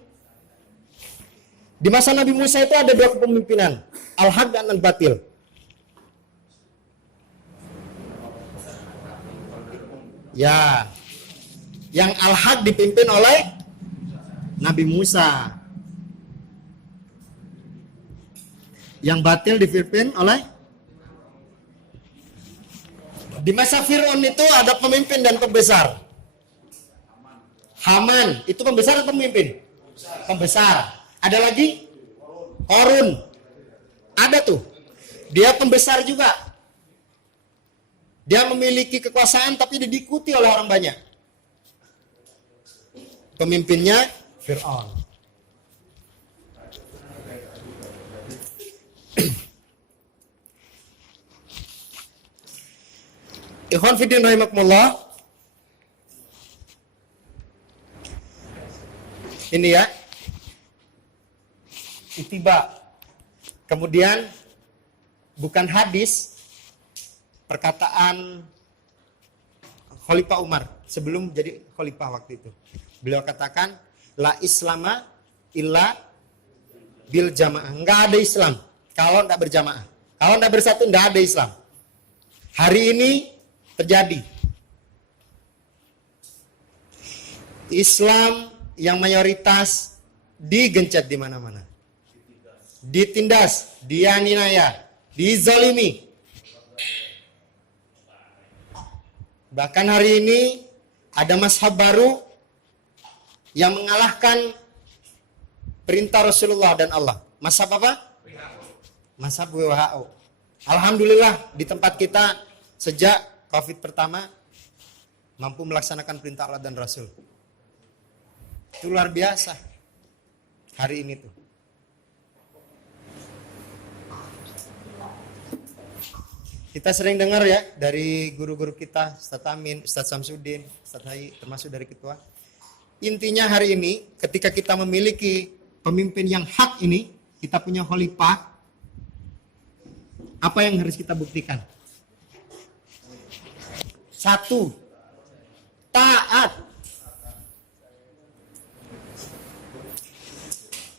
Di masa Nabi Musa itu ada 2 kepemimpinan, al-haq dan al-batil. Ya, yang al-haq dipimpin oleh Nabi Musa. Yang batil dipimpin oleh. Di masa Fir'aun itu ada pemimpin dan pembesar. Haman, itu pembesar atau pemimpin? Pembesar. Ada lagi? Korun. Ada tuh. Dia pembesar juga. Dia memiliki kekuasaan tapi dia diikuti oleh orang banyak. Pemimpinnya Fir'aun. Ikhwan fiddin rahimakumullah. Ini ya. Itiba. Kemudian bukan hadis, perkataan Khalifah Umar sebelum jadi khalifah waktu itu. Beliau katakan, la islama illa bil jamaah. Enggak ada Islam kalau enggak berjamaah. Kalau enggak bersatu enggak ada Islam. Hari ini terjadi. Islam yang mayoritas digencet di mana-mana. Ditindas, dianiaya, dizalimi. Bahkan hari ini ada mazhab baru yang mengalahkan perintah Rasulullah dan Allah. Mazhab apa? Mazhab WHO. Alhamdulillah di tempat kita sejak COVID pertama mampu melaksanakan perintah Allah dan Rasul. Itu luar biasa hari ini tuh. Kita sering dengar ya dari guru-guru kita, Ustaz Amin, Ustaz Samsudin, Ustaz Hai, termasuk dari ketua. Intinya hari ini ketika kita memiliki pemimpin yang hak ini, kita punya khalifah, apa yang harus kita buktikan? Satu, taat.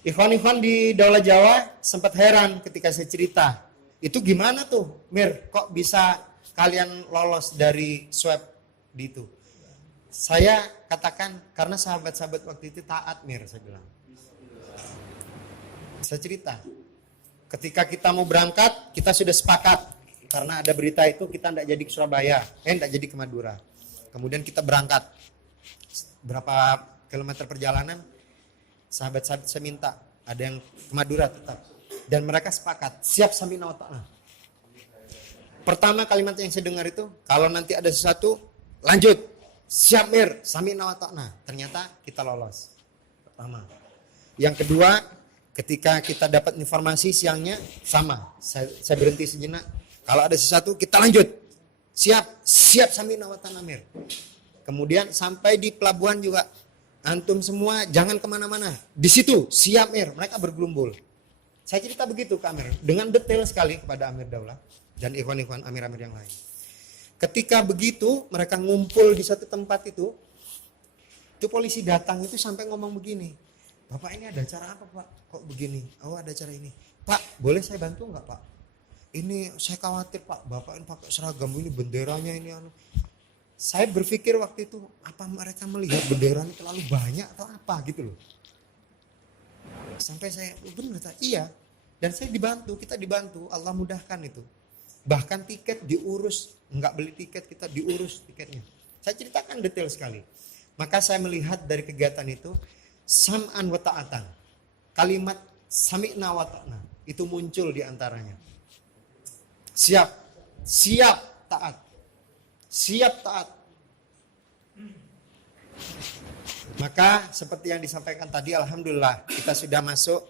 Ikhwan-ikhwan di Daulah Jawa sempat heran ketika saya cerita. Itu gimana tuh, Mir? Kok bisa kalian lolos dari swab di itu? Saya katakan karena sahabat-sahabat waktu itu taat, Mir, saya bilang. Saya cerita. Ketika kita mau berangkat, kita sudah sepakat. Karena ada berita itu kita tidak jadi ke Surabaya, tidak jadi ke Madura. Kemudian kita berangkat. Berapa kilometer perjalanan, sahabat-sahabat saya minta, ada yang ke Madura tetap. Dan mereka sepakat, siap sami'na wa ta'na. Pertama kalimat yang saya dengar itu, kalau nanti ada sesuatu, lanjut. Siap Mir, sami'na wa ta'na. Ternyata kita lolos. Pertama. Yang kedua, ketika kita dapat informasi siangnya, sama. Saya berhenti sejenak. Kalau ada sesuatu, kita lanjut. Siap sami'na wa ta'na Mir. Kemudian sampai di pelabuhan juga, antum semua jangan kemana-mana. Di situ, siap Mir. Mereka bergelumbul. Saya cerita begitu ke Amir, dengan detail sekali kepada Amir Daulah dan ikhwan-ikhwan Amir-Amir yang lain. Ketika begitu, mereka ngumpul di satu tempat itu polisi datang itu sampai ngomong begini, Bapak ini ada acara apa Pak? Kok begini? Oh ada acara ini. Pak, boleh saya bantu nggak Pak? Ini saya khawatir Pak, Bapak ini pakai seragam ini, benderanya ini. Saya berpikir waktu itu, apa mereka melihat bendera ini terlalu banyak atau apa gitu loh. Sampai saya benar, iya. Dan saya dibantu, kita dibantu, Allah mudahkan itu. Bahkan tiket diurus, enggak beli tiket, kita diurus tiketnya. Saya ceritakan detail sekali. Maka saya melihat dari kegiatan itu, sam'an wa ta'atan. Kalimat sami'na wa ta'na itu muncul di antaranya. Siap taat. Siap taat. Maka seperti yang disampaikan tadi, alhamdulillah kita sudah masuk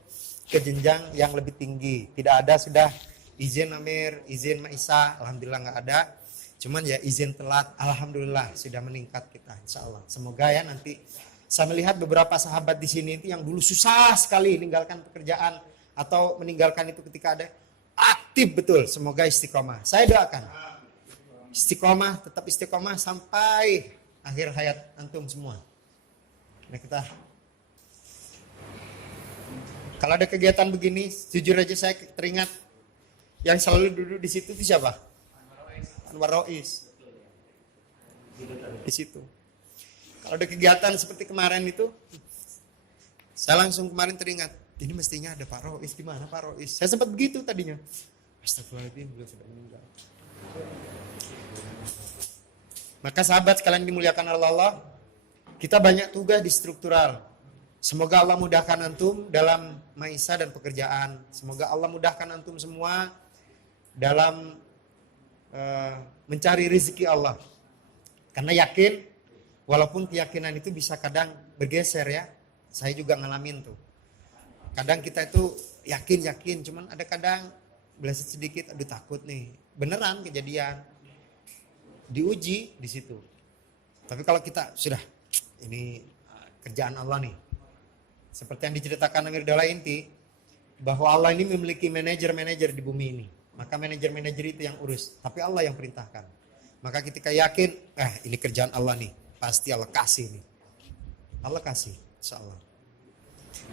ke jenjang yang lebih tinggi. Tidak ada sudah izin Amir, izin Maisa, alhamdulillah nggak ada. Cuman ya izin telat, alhamdulillah sudah meningkat kita, insya Allah. Semoga ya nanti saya melihat beberapa sahabat di sini itu yang dulu susah sekali meninggalkan pekerjaan atau meninggalkan itu ketika ada aktif betul. Semoga istiqomah. Saya doakan istiqomah, tetap istiqomah sampai akhir hayat antum semua. Nah kita, kalau ada kegiatan begini, jujur aja saya teringat yang selalu duduk di situ itu siapa? Anwar Rois. Di situ. Kalau ada kegiatan seperti kemarin itu, saya langsung kemarin teringat, ini mestinya ada Pak Rois, di mana Pak Rois? Saya sempat begitu tadinya. Astagfirullahaladzim, beliau sudah meninggal. Maka sahabat sekalian dimuliakan Allah, kita banyak tugas di struktural. Semoga Allah mudahkan antum dalam maisa dan pekerjaan. Semoga Allah mudahkan antum semua dalam mencari rezeki Allah. Karena yakin, walaupun keyakinan itu bisa kadang bergeser ya. Saya juga ngalamin tuh. Kadang kita itu yakin, cuman ada kadang beleset sedikit, aduh takut nih. Beneran kejadian. Diuji di situ. Tapi kalau kita sudah, ini kerjaan Allah nih. Seperti yang diceritakan Amir Daula Inti, bahwa Allah ini memiliki manajer-manajer di bumi ini. Maka manajer-manajer itu yang urus, tapi Allah yang perintahkan. Maka ketika yakin, ini kerjaan Allah nih, pasti Allah kasih nih. Allah kasih, insya Allah.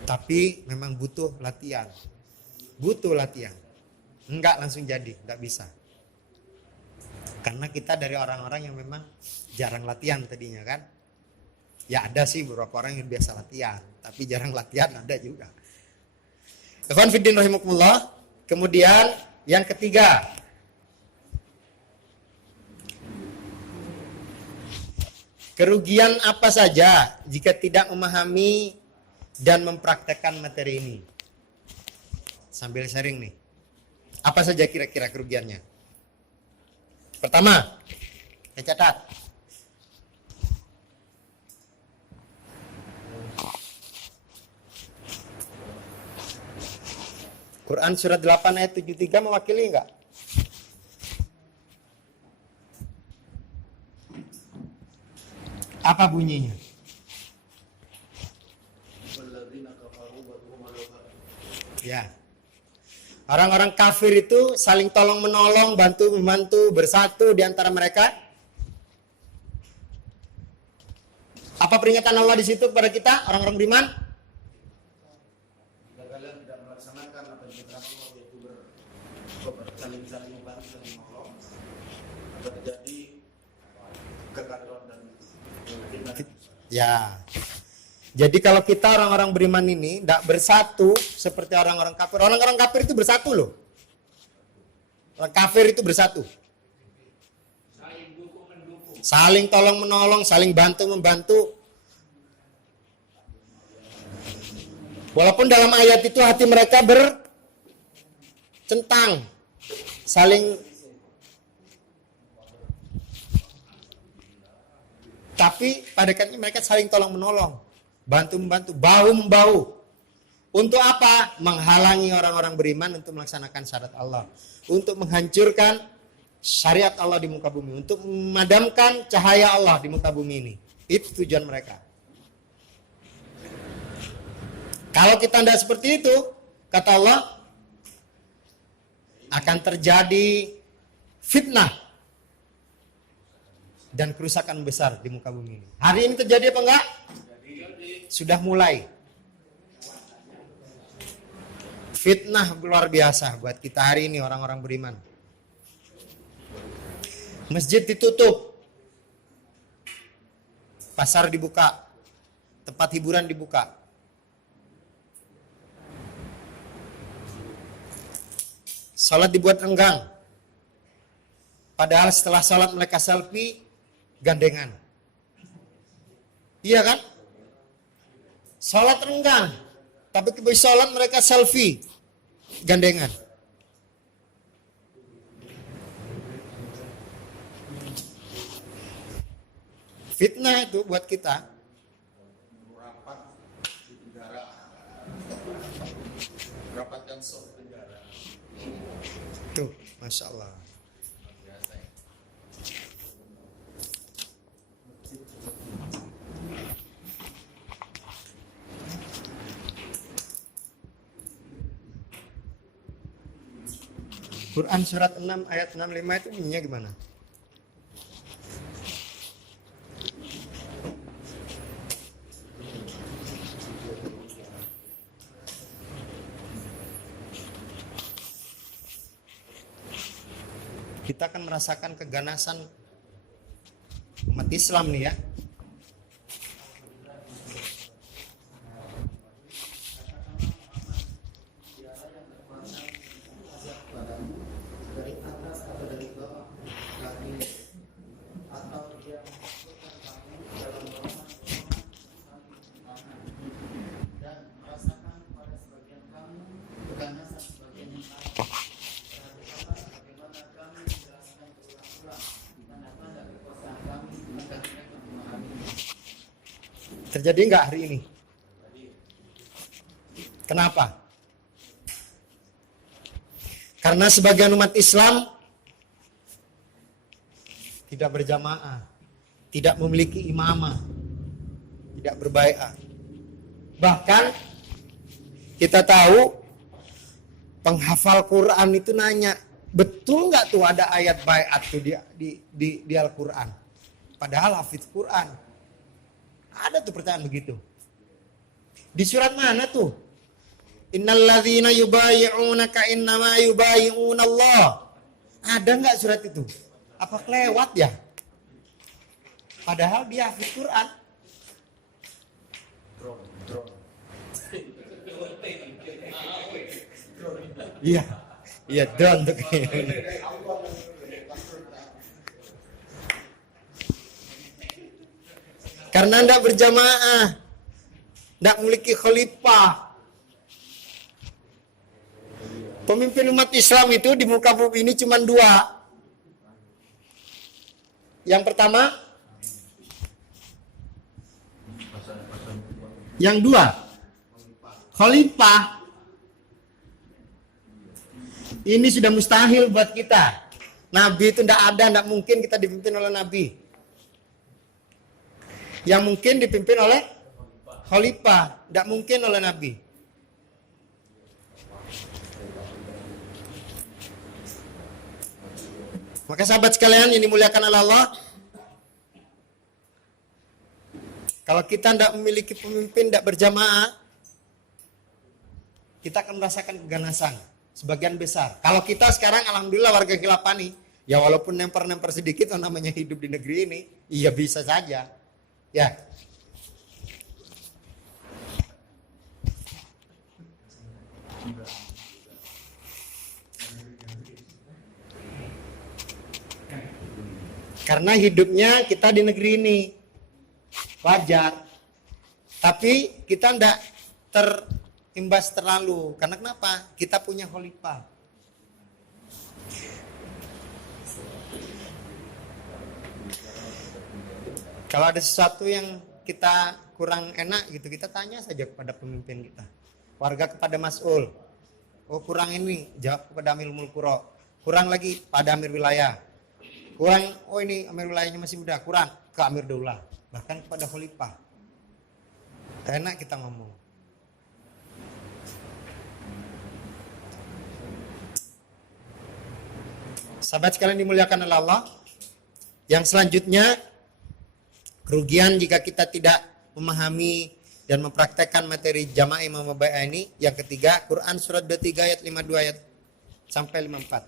Tapi memang butuh latihan. Butuh latihan. Enggak langsung jadi, enggak bisa. Karena kita dari orang-orang yang memang jarang latihan tadinya kan. Ya ada sih beberapa orang yang biasa latihan, tapi jarang latihan ada juga. Ikhwan fiddin rahimakumullah. Kemudian yang ketiga, kerugian apa saja jika tidak memahami dan mempraktekkan materi ini? Sambil sharing nih. Apa saja kira-kira kerugiannya? Pertama, saya catat. Quran surat 8 ayat 73 mewakili enggak? Apa bunyinya? Ya. Orang-orang kafir itu saling tolong menolong, bantu membantu, bersatu di antara mereka. Apa peringatan Allah di situ kepada kita, orang-orang beriman? Jika kalian tidak melaksanakan apa yang diperintahkan Allah, yaitu saling membantu, saling menolong, akan terjadi kekacauan dan keyakinan. Ya. Jadi kalau kita orang-orang beriman ini tidak bersatu seperti orang-orang kafir. Orang-orang kafir itu bersatu loh. Orang kafir itu bersatu. Saling dukung mendukung. Saling tolong menolong, saling bantu membantu. Walaupun dalam ayat itu hati mereka bercentang. Saling. Tapi pada hakikatnya mereka saling tolong menolong. Bantu-membantu, bahu-membahu. Untuk apa? Menghalangi orang-orang beriman untuk melaksanakan syariat Allah. Untuk menghancurkan syariat Allah di muka bumi. Untuk memadamkan cahaya Allah di muka bumi ini. Itu tujuan mereka. Kalau kita tidak seperti itu, kata Allah, akan terjadi fitnah dan kerusakan besar di muka bumi ini. Hari ini terjadi apa enggak? Sudah mulai. Fitnah luar biasa buat kita hari ini orang-orang beriman. Masjid ditutup. Pasar dibuka. Tempat hiburan dibuka. Salat dibuat renggang. Padahal setelah salat mereka selfie gandengan. Iya kan? Salat renggang, tapi ketika salat mereka selfie, gandengan. Fitnah itu buat kita. Rapat di penjara, rapat dan soft penjara. Tuh, Masya Allah. Quran surat 6 ayat 65 itu bunyinya gimana? Kita akan merasakan keganasan umat Islam nih ya. Terjadi nggak hari ini? Kenapa? Karena sebagian umat Islam tidak berjamaah, tidak memiliki imamah, tidak berbaiat. Bahkan kita tahu penghafal Quran itu nanya, betul nggak tuh ada ayat baiat tuh di Al-Quran? Padahal hafidz Quran. Ada tuh pertanyaan begitu. Di surat mana tuh? Innalladzina yubayi'unaka innama yubayi'unallah. Ada nggak surat itu? Apa kelewat ya? Padahal dia hafidz Quran. Iya, iya drone tuh kayaknya. Karena tidak berjamaah, tidak memiliki khalifah. Pemimpin umat Islam itu di muka bumi ini cuma dua. Yang pertama, yang dua, khalifah. Ini sudah mustahil buat kita. Nabi itu tidak ada, tidak mungkin kita dipimpin oleh Nabi. Yang mungkin dipimpin oleh khalifah, tidak mungkin oleh Nabi. Maka sahabat sekalian yang dimuliakan oleh Allah, kalau kita tidak memiliki pemimpin, tidak berjamaah, kita akan merasakan keganasan sebagian besar. Kalau kita sekarang alhamdulillah warga Kilapani, ya walaupun nemper-nemper sedikit namanya hidup di negeri ini, iya bisa saja. Ya. Karena hidupnya kita di negeri ini wajar, tapi kita tidak terimbas terlalu. Karena kenapa? Kita punya khalifah. Kalau ada sesuatu yang kita kurang enak gitu, kita tanya saja kepada pemimpin kita. Warga kepada mas'ul. Oh kurang ini, jawab kepada Amirul Mulkuro. Kurang lagi pada Amir Wilayah. Kurang, oh ini Amir Wilayahnya masih muda, kurang ke Amir Daulah. Bahkan kepada khalifah. Enak kita ngomong. Sahabat sekalian dimuliakan oleh Allah. Yang selanjutnya, kerugian jika kita tidak memahami dan mempraktekkan materi jamaah imam bai'ah ini. Yang ketiga, Quran surat 23 ayat 52 ayat sampai 54.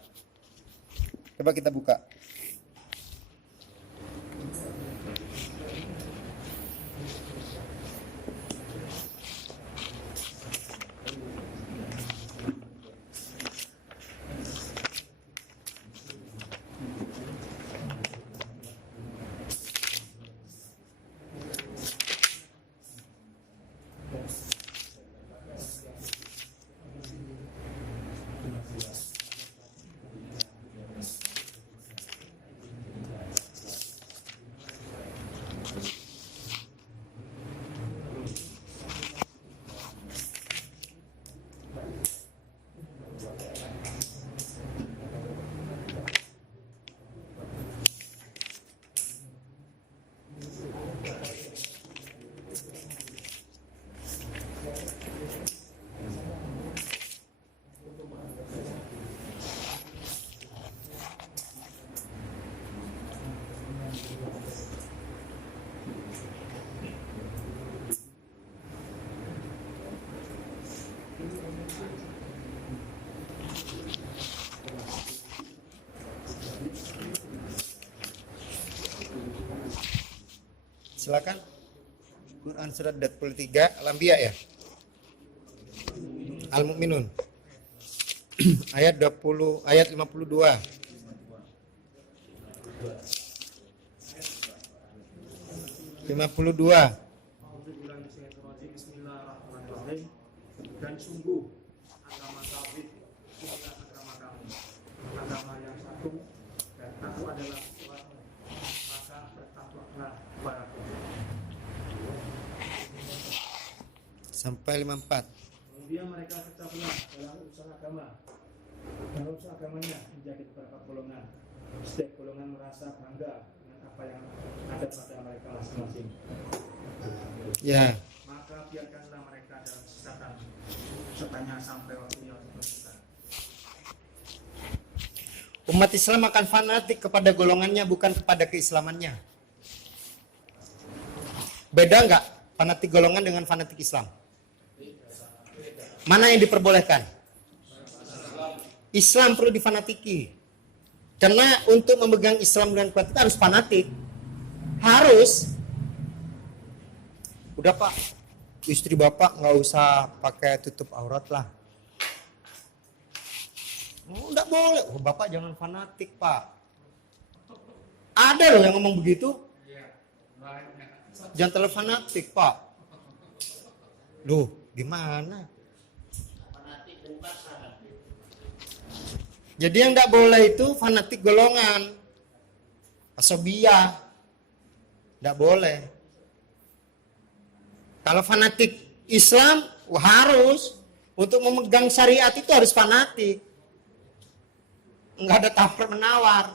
Coba kita buka. Silakan. Quran surat 23 Al-Anbiya ya. Al-Mu'minun. Ayat 20 ayat 52. Bismillahirrahmanirrahim. Dan sungguh agama tauhid adalah agama kami, agama yang satu, dan aku adalah Tuhan, maka bertakwalah kepadaku. sampai 54. Kemudian mereka pecah belah dalam urusan agama. Dalam urusan agamanya menjadi beberapa golongan. Setiap golongan merasa bangga dengan apa yang ada pada mereka masing-masing. Ya. Maka biarkanlah mereka dalam sesatan setannya sampai waktunya untuk ditentukan. Umat Islam akan fanatik kepada golongannya, bukan kepada keislamannya. Beda nggak fanatik golongan dengan fanatik Islam? Mana yang diperbolehkan? Islam perlu difanatiki. Karena untuk memegang Islam dengan kuat kita harus fanatik. Harus. Udah Pak, istri Bapak nggak usah pakai tutup aurat lah. Oh, enggak boleh. Oh, Bapak jangan fanatik, Pak. Ada loh yang ngomong begitu. Jangan terlalu fanatik, Pak. Loh, gimana? Jadi yang enggak boleh itu fanatik golongan. Asobiyah. Enggak boleh. Kalau fanatik Islam, harus. Untuk memegang syariat itu harus fanatik. Enggak ada tawar menawar.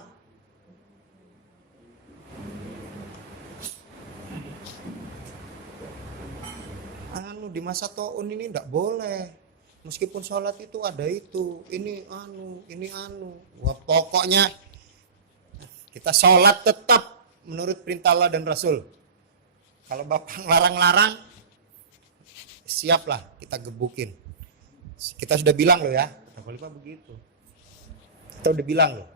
Di masa taun ini enggak boleh. Meskipun sholat itu ada itu, ini anu. Wah, pokoknya kita sholat tetap menurut perintah Allah dan Rasul. Kalau Bapak larang-larang, siaplah kita gebukin. Kita sudah bilang loh ya, Khalifah begitu. Kita udah bilang loh.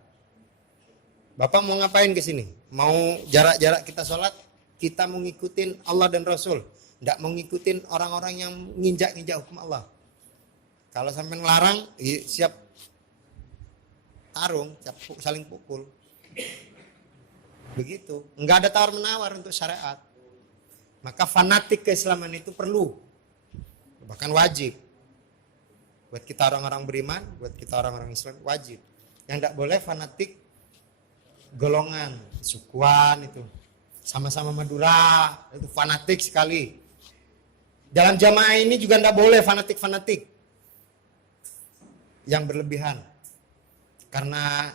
Bapak mau ngapain ke sini? Mau jarak-jarak kita sholat? Kita mau ngikutin Allah dan Rasul. Tidak mau ngikutin orang-orang yang nginjak-nginjak hukum Allah. Kalau sampai ngelarang, siap tarung, siap saling pukul. Begitu. Enggak ada tawar-menawar untuk syariat. Maka fanatik keislaman itu perlu. Bahkan wajib. Buat kita orang-orang beriman, buat kita orang-orang Islam, wajib. Yang tidak boleh fanatik golongan, sukuan itu. Sama-sama Madura, itu fanatik sekali. Dalam jamaah ini juga tidak boleh fanatik-fanatik yang berlebihan. Karena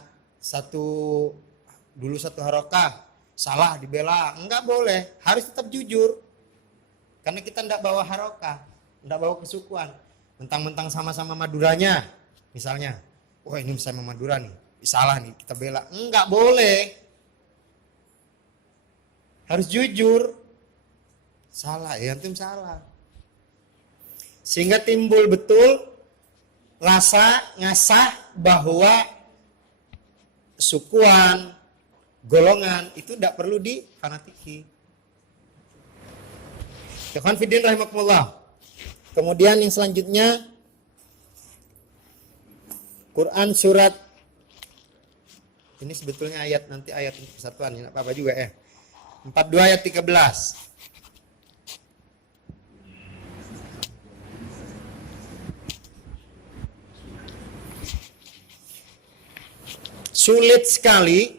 dulu satu harokah, salah dibela, enggak boleh. Harus tetap jujur. Karena kita tidak bawa harokah, tidak bawa kesukuan. Mentang-mentang sama-sama Maduranya, misalnya, wah ini sama Madura nih, salah nih kita bela. Enggak boleh. Harus jujur. Salah, ya antum salah. Sehingga timbul betul rasa ngasah bahwa sukuan, golongan itu tidak perlu difanatiki. Ikhwan fiddin rahimakumullah. Kemudian yang selanjutnya Quran surat ini sebetulnya ayat nanti ayat untuk persatuan, enggak apa-apa juga ya. 42 ayat 13. Sulit sekali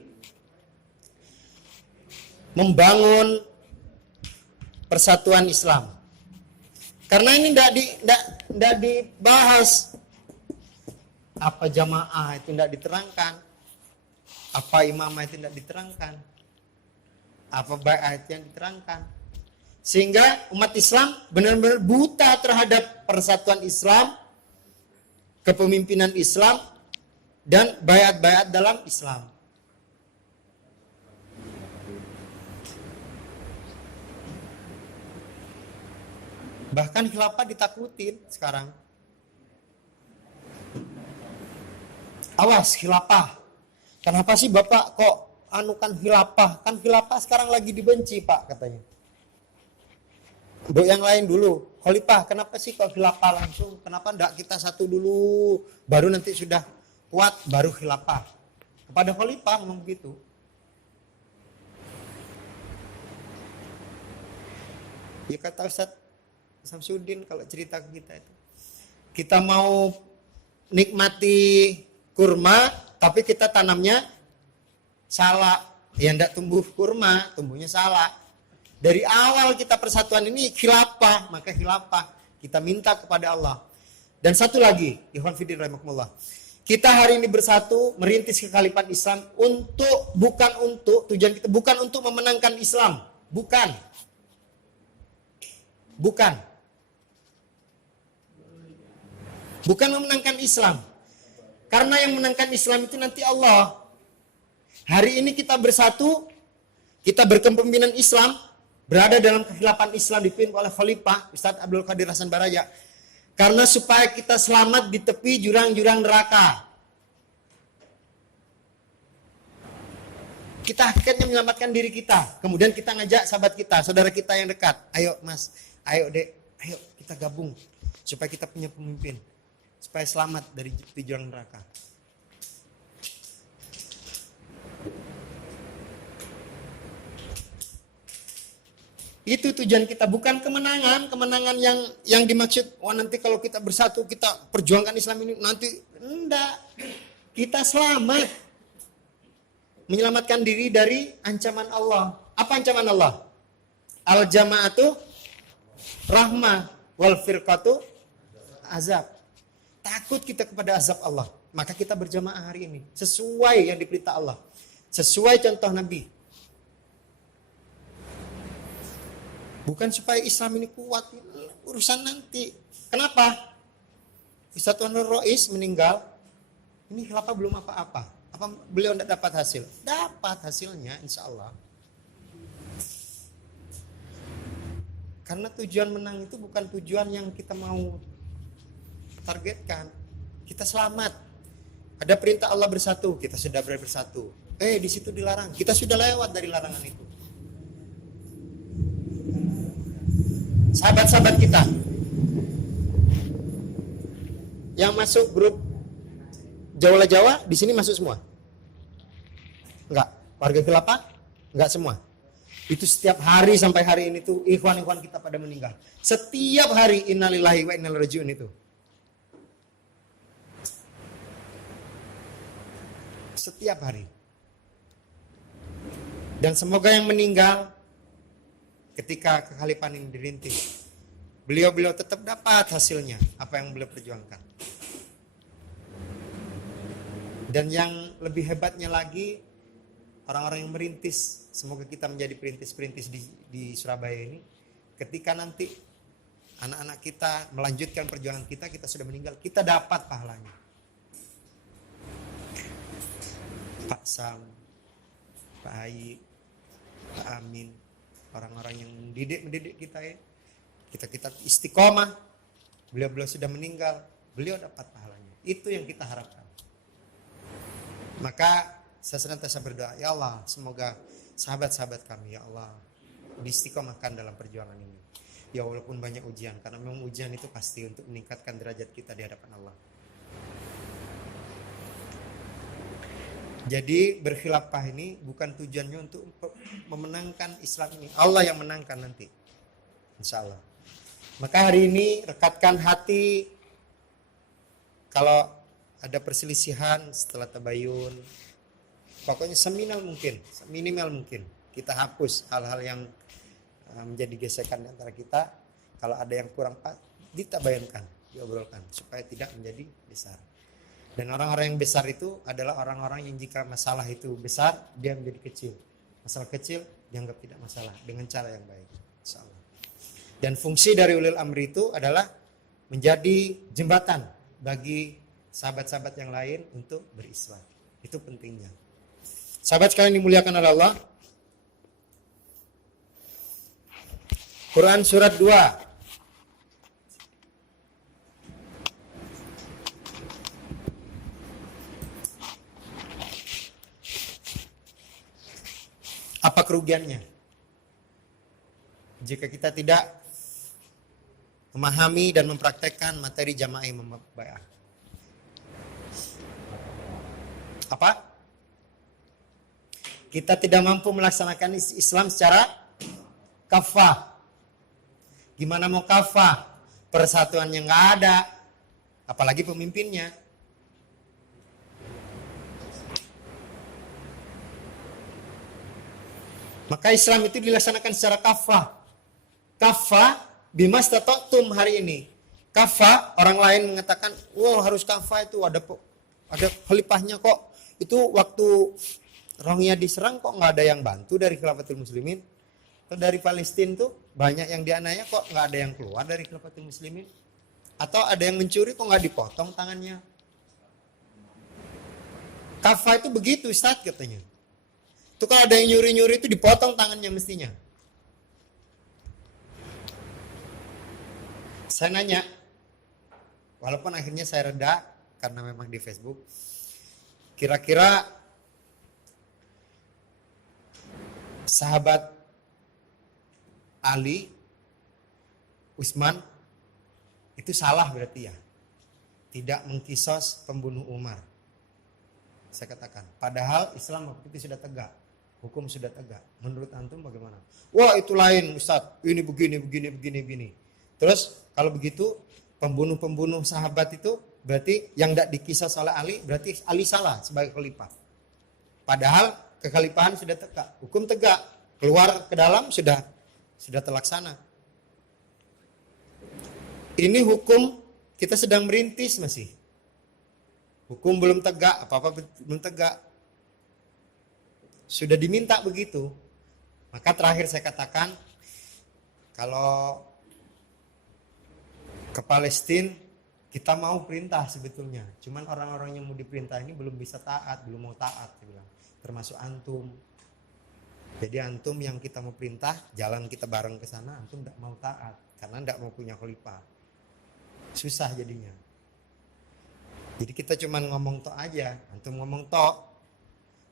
membangun persatuan Islam. Karena ini tidak dibahas. Apa jamaah itu tidak diterangkan. Apa imamah itu tidak diterangkan. Apa baiat yang diterangkan. Sehingga umat Islam benar-benar buta terhadap persatuan Islam, kepemimpinan Islam, dan baiat-baiat dalam Islam. Bahkan khilafah ditakutin sekarang. Awas khilafah. Kenapa sih Bapak kok anukan khilafah? Kan khilafah sekarang lagi dibenci Pak katanya. Untuk yang lain dulu. Khalifah, kenapa sih kok khilafah langsung? Kenapa enggak kita satu dulu, baru nanti sudah kuat, baru khilafah. Kepada khalifah ngomong begitu. Ya kata Ustaz Samsudin kalau cerita ke kita itu. Kita mau nikmati kurma, tapi kita tanamnya salah. Ya enggak tumbuh kurma, tumbuhnya salah. Dari awal kita persatuan ini khilafah, maka khilafah. Kita minta kepada Allah. Dan satu lagi, ikhwan fillah rahimakumullah. Kita hari ini bersatu merintis kekhalifahan Islam tujuan kita bukan untuk memenangkan Islam, bukan. Bukan memenangkan Islam. Karena yang menangkan Islam itu nanti Allah. Hari ini kita bersatu, kita berkepemimpinan Islam, berada dalam kekhilafan Islam dipimpin oleh Khalifah Ustaz Abdul Qadir Hasan Baraja. Karena supaya kita selamat di tepi jurang-jurang neraka. Kita hakikatnya menyelamatkan diri kita. Kemudian kita ngajak sahabat kita, saudara kita yang dekat. Ayo mas, ayo dek, ayo kita gabung. Supaya kita punya pemimpin. Supaya selamat dari tepi jurang neraka. Itu tujuan kita, bukan kemenangan yang dimaksud nanti kalau kita bersatu kita perjuangkan Islam ini nanti enggak. Kita selamat menyelamatkan diri dari ancaman Allah. Apa ancaman Allah? Al jama'atu rahmah wal firqatu azab. Takut kita kepada azab Allah, maka kita berjamaah hari ini sesuai yang diperintah Allah, sesuai contoh Nabi. Bukan supaya Islam ini kuat, urusan nanti. Kenapa? Ustaz Anwar Rois meninggal, ini khilafah belum apa-apa. Apa beliau tidak dapat hasil? Dapat hasilnya, insya Allah. Karena tujuan menang itu bukan tujuan yang kita mau targetkan. Kita selamat. Ada perintah Allah bersatu, kita sudah bersatu. Di situ dilarang, kita sudah lewat dari larangan itu. Sahabat-sahabat kita yang masuk grup Jawa di sini masuk semua? Enggak. Warga khilafah? Enggak semua. Itu setiap hari sampai hari ini tuh ikhwan-ikhwan kita pada meninggal. Setiap hari innalillahi wa inna ilaihi raji'un itu. Setiap hari. Dan semoga yang meninggal ketika kekhalifahan ini dirintis, beliau tetap dapat hasilnya apa yang beliau perjuangkan. Dan yang lebih hebatnya lagi, orang-orang yang merintis, semoga kita menjadi perintis-perintis di Surabaya ini, ketika nanti anak-anak kita melanjutkan perjuangan kita sudah meninggal, kita dapat pahalanya. Pak Sam, Pak Hayi, Pak Amin, orang-orang yang mendidik kita ya. Kita istiqomah. Beliau sudah meninggal, beliau dapat pahalanya. Itu yang kita harapkan. Maka saya senantiasa berdoa, ya Allah, semoga sahabat-sahabat kami, ya Allah, diistiqomahkan dalam perjuangan ini. Ya walaupun banyak ujian, karena memang ujian itu pasti untuk meningkatkan derajat kita di hadapan Allah. Jadi berkhilafah ini bukan tujuannya untuk memenangkan Islam ini. Allah yang menangkan nanti. Insya Allah. Maka hari ini rekatkan hati. Kalau ada perselisihan setelah tabayun, pokoknya seminimal mungkin kita hapus hal-hal yang menjadi gesekan antara kita. Kalau ada yang kurang pas, ditabayunkan, diobrolkan supaya tidak menjadi besar. Dan orang-orang yang besar itu adalah orang-orang yang jika masalah itu besar, dia menjadi kecil. Masalah kecil dianggap tidak masalah dengan cara yang baik. Insyaallah. Dan fungsi dari ulil amri itu adalah menjadi jembatan bagi sahabat-sahabat yang lain untuk berislam. Itu pentingnya. Sahabat sekalian dimuliakan oleh Allah. Quran surat 2. Apa kerugiannya jika kita tidak memahami dan mempraktekkan materi jamaah imam bai'ah? Apa? Kita tidak mampu melaksanakan Islam secara kafah. Gimana mau kafah? Persatuannya nggak ada, apalagi pemimpinnya. Maka Islam itu dilaksanakan secara kafah. Kafah bimastata'tum hari ini. Kafah, orang lain mengatakan, wah harus kafah itu ada khalifahnya kok. Itu waktu Rohingya diserang kok nggak ada yang bantu dari Khilafatul Muslimin. Atau dari Palestina tuh banyak yang dianiaya kok nggak ada yang keluar dari Khilafatul Muslimin. Atau ada yang mencuri kok nggak dipotong tangannya. Kafah itu begitu Ustaz katanya. Itu kalau ada yang nyuri-nyuri itu dipotong tangannya mestinya. Saya nanya, walaupun akhirnya saya reda karena memang di Facebook, kira-kira sahabat Ali, Utsman itu salah berarti ya, tidak mengkisos pembunuh Umar. Saya katakan, padahal Islam waktu itu sudah tegak, hukum sudah tegak. Menurut antum bagaimana? Wah itu lain Ustaz, ini begini. Terus kalau begitu pembunuh sahabat itu berarti yang tidak dikisas oleh Ali, berarti Ali salah sebagai khalifah. Padahal kekhalifahan sudah tegak, hukum tegak, keluar ke dalam sudah terlaksana. Ini hukum kita sedang merintis masih. Hukum belum tegak, apa-apa belum tegak. Sudah diminta begitu. Maka terakhir saya katakan, kalau ke Palestina kita mau perintah sebetulnya. Cuman orang-orang yang mau diperintah ini belum bisa taat, belum mau taat, saya bilang. Termasuk antum. Jadi antum yang kita mau perintah, jalan kita bareng ke sana, antum tidak mau taat karena tidak mau punya khalifah. Susah jadinya. Jadi kita cuman ngomong tok aja, antum ngomong tok.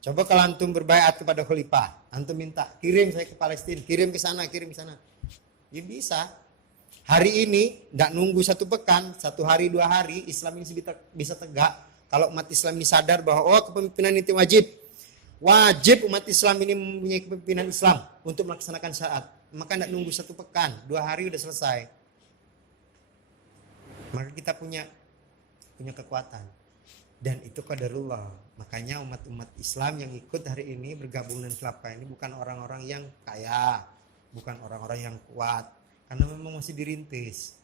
Coba kalau antum berbaiat kepada khalifah, antum minta kirim saya ke Palestina, kirim ke sana. Ya bisa. Hari ini tidak nunggu 1 pekan, 1 hari 2 hari Islam ini bisa tegak. Kalau umat Islam ini sadar bahwa kepemimpinan itu wajib umat Islam ini mempunyai kepemimpinan Islam untuk melaksanakan syariat. Maka tidak nunggu 1 pekan, 2 hari sudah selesai. Maka kita punya kekuatan. Dan itu qadarullah. Makanya umat Islam yang ikut hari ini bergabung dengan khilafah ini bukan orang-orang yang kaya, bukan orang-orang yang kuat. Karena memang masih dirintis.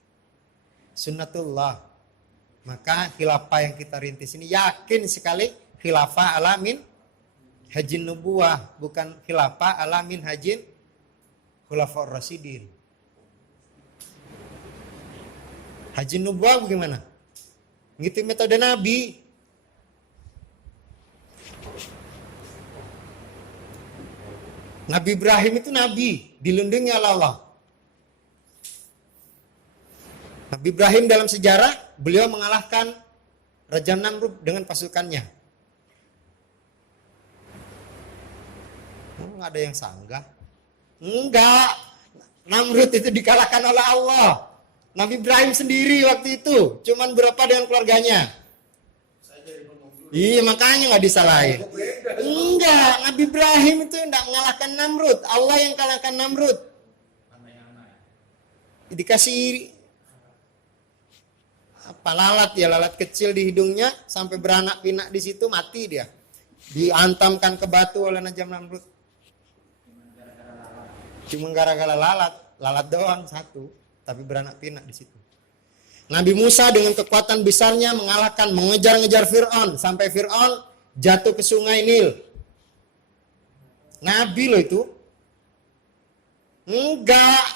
Sunnatullah. Maka khilafah yang kita rintis ini yakin sekali khilafah alamin hajin nubuwah. Bukan khilafah alamin hajin khulafah rasyidin. Hajin nubuwah bagaimana? Gitu metode Nabi. Nabi Ibrahim itu nabi, dilindungi oleh Allah. Nabi Ibrahim dalam sejarah, beliau mengalahkan Raja Namrud dengan pasukannya. Enggak ada yang sanggah. Enggak. Namrud itu dikalahkan oleh Allah. Nabi Ibrahim sendiri waktu itu. Cuman berapa dengan keluarganya? Iya makanya nggak disalahin. Enggak. Nabi Ibrahim itu enggak mengalahkan Namrud. Allah yang kalahkan Namrud. Dikasih lalat kecil di hidungnya sampai beranak pinak di situ, mati dia. Diantamkan ke batu oleh Raja Namrud. Cuma gara-gara lalat doang satu, tapi beranak pinak di situ. Nabi Musa dengan kekuatan besarnya mengejar-ngejar Fir'aun sampai Fir'aun jatuh ke sungai Nil. Nabi loh itu. Enggak,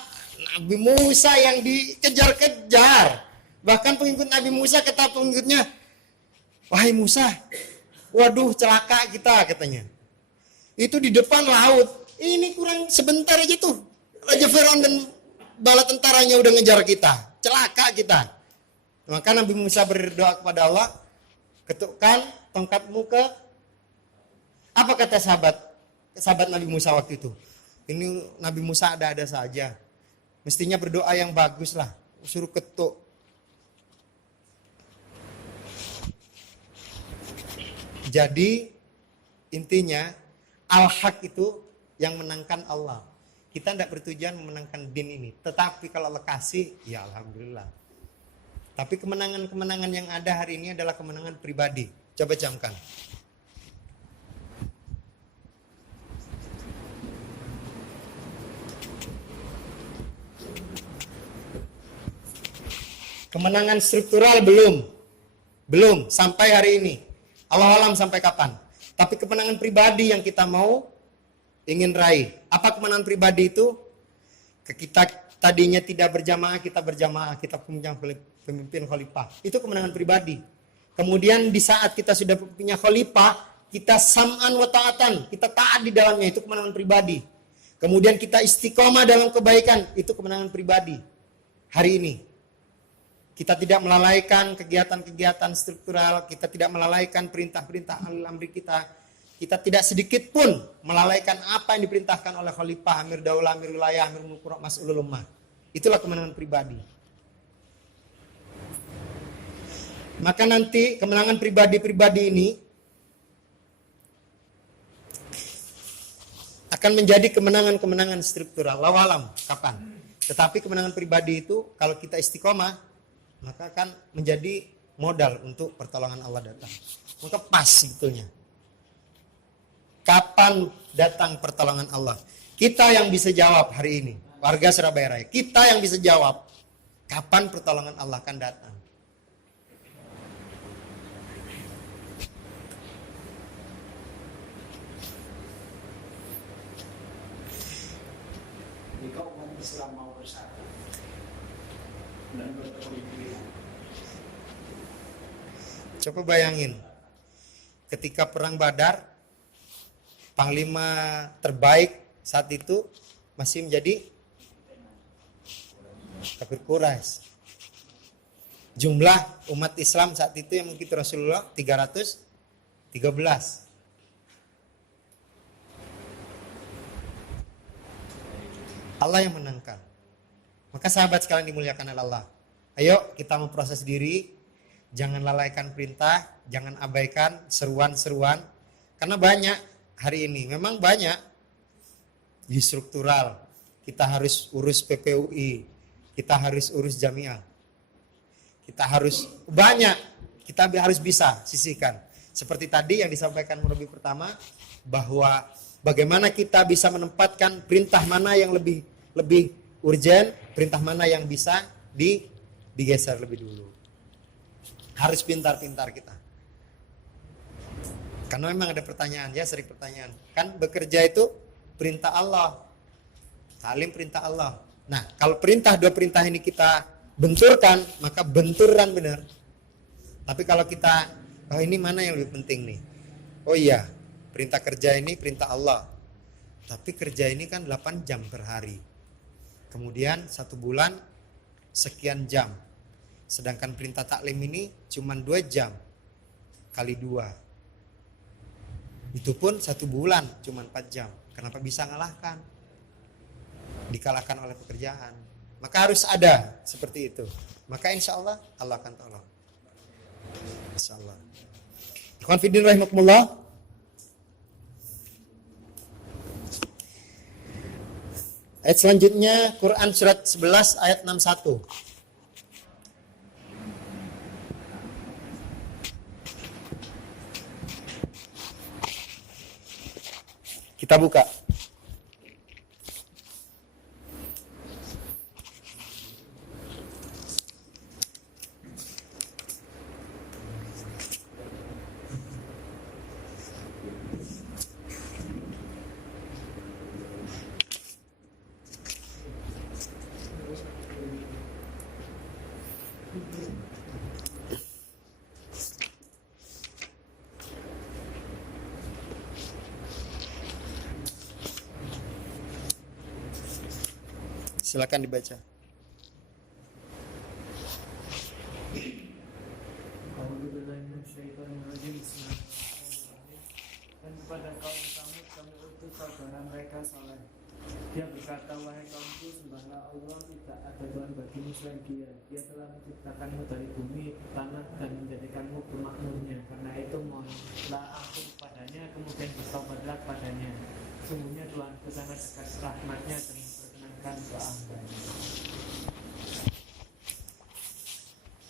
Nabi Musa yang dikejar-kejar. Bahkan pengikut Nabi Musa kata pengikutnya, wahai Musa, waduh celaka kita katanya. Itu di depan laut. Ini kurang sebentar aja tuh. Raja Fir'aun dan bala tentaranya udah ngejar kita. Celaka kita. Maka Nabi Musa berdoa kepada Allah, ketukkan tongkatmu ke... Apa kata sahabat Nabi Musa waktu itu? Ini Nabi Musa ada-ada saja. Mestinya berdoa yang bagus lah. Suruh ketuk. Jadi intinya al-haq itu yang menangkan Allah. Kita tidak bertujuan memenangkan din ini. Tetapi kalau Allah kasih, ya alhamdulillah. Tapi kemenangan-kemenangan yang ada hari ini adalah kemenangan pribadi. Coba camkan. Kemenangan struktural belum sampai hari ini. Allah alam sampai kapan. Tapi kemenangan pribadi yang kita mau ingin raih. Apa kemenangan pribadi itu? Kita tadinya tidak berjamaah, kita berjamaah, kita punya pemimpin khalifah. Itu kemenangan pribadi. Kemudian di saat kita sudah punya khalifah, kita sam'an wa ta'atan, kita taat di dalamnya, itu kemenangan pribadi. Kemudian kita istiqomah dalam kebaikan, itu kemenangan pribadi. Hari ini kita tidak melalaikan kegiatan-kegiatan struktural, kita tidak melalaikan perintah-perintah al-amri kita. Kita tidak sedikit pun melalaikan apa yang diperintahkan oleh khalifah, amir daulah, amir wilayah, amir mulk, mas'ulul ummah. Itulah kemenangan pribadi. Maka nanti kemenangan pribadi-pribadi ini akan menjadi kemenangan-kemenangan struktural. Lawalam kapan? Tetapi kemenangan pribadi itu kalau kita istiqomah, maka akan menjadi modal untuk pertolongan Allah datang. Maka pas sebetulnya. Kapan datang pertolongan Allah? Kita yang bisa jawab hari ini, warga Surabaya Raya. Kita yang bisa jawab kapan pertolongan Allah akan datang. Jika umat Islam mau bersatu dan berkepemimpinan. Coba bayangin, ketika perang Badar, panglima terbaik saat itu masih menjadi kafir Quraisy. Jumlah umat Islam saat itu yang mengikuti Rasulullah 313. Allah yang menangkan. Maka sahabat sekalian dimuliakan oleh Allah. Ayo kita memproses diri, jangan lalaikan perintah, jangan abaikan seruan-seruan. Karena banyak hari ini, memang banyak di struktural. Kita harus urus PPUI, kita harus urus jamiah. Kita harus banyak, kita harus bisa sisihkan. Seperti tadi yang disampaikan murabi pertama, bahwa bagaimana kita bisa menempatkan perintah mana yang lebih urgent, perintah mana yang bisa digeser lebih dulu. Harus pintar-pintar kita. Karena memang ada pertanyaan, ya sering pertanyaan. Kan bekerja itu perintah Allah. Talim perintah Allah. Nah, kalau dua perintah ini kita benturkan, maka benturan benar. Tapi kalau kita, oh ini mana yang lebih penting nih? Oh iya, perintah kerja ini perintah Allah. Tapi kerja ini kan 8 jam per hari. Kemudian 1 bulan sekian jam. Sedangkan perintah taklim ini cuma 2 jam kali 2. Itu pun 1 bulan cuma 4 jam. Kenapa bisa ngalahkan? Dikalahkan oleh pekerjaan. Maka harus ada seperti itu. Maka insya Allah Allah akan tolong. Insya Allah. Ikhwan fiddin rahimakumullah. Ayat selanjutnya Quran surat 11 ayat 61. Kita buka. Silakan dibaca. Dan kepada kaum Samud kami utus saudara mereka Saleh. Dia berkata, wahai kaumku, sembahlah Allah, tidak ada Tuhan bagimu selain Dia. Dia telah menciptakanmu dari bumi, tanah, dan menjadikanmu pemakmurnya. Karena itu mohonlah ampun padanya, kemudian bertobatlah padanya. Sungguhnya Tuhanku sangat dekat rahmatnya dan memperkenankan doa-hambanya.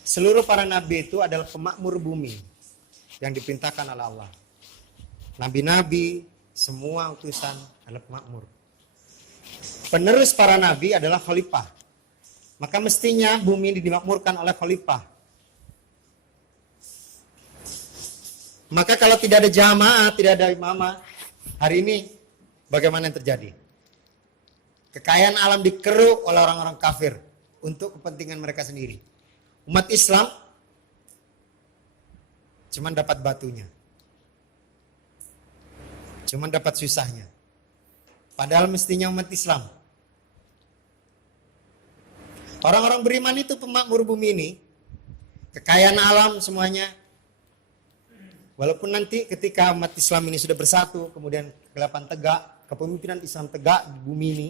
Seluruh para nabi itu adalah pemakmur bumi yang diperintahkan oleh Allah. Nabi-nabi, semua utusan adalah pemakmur. Penerus para nabi adalah khalifah. maka mestinya bumi ini dimakmurkan oleh khalifah. Maka kalau tidak ada jamaah, tidak ada imamah, hari ini bagaimana yang terjadi? Kekayaan alam dikeruk oleh orang-orang kafir untuk kepentingan mereka sendiri. Umat Islam cuman dapat batunya. Cuman dapat susahnya. Padahal mestinya umat Islam. Orang-orang beriman itu pemakmur bumi ini. Kekayaan alam semuanya. Walaupun nanti ketika umat Islam ini sudah bersatu, kemudian kegelapan tegak, kepemimpinan Islam tegak di bumi ini,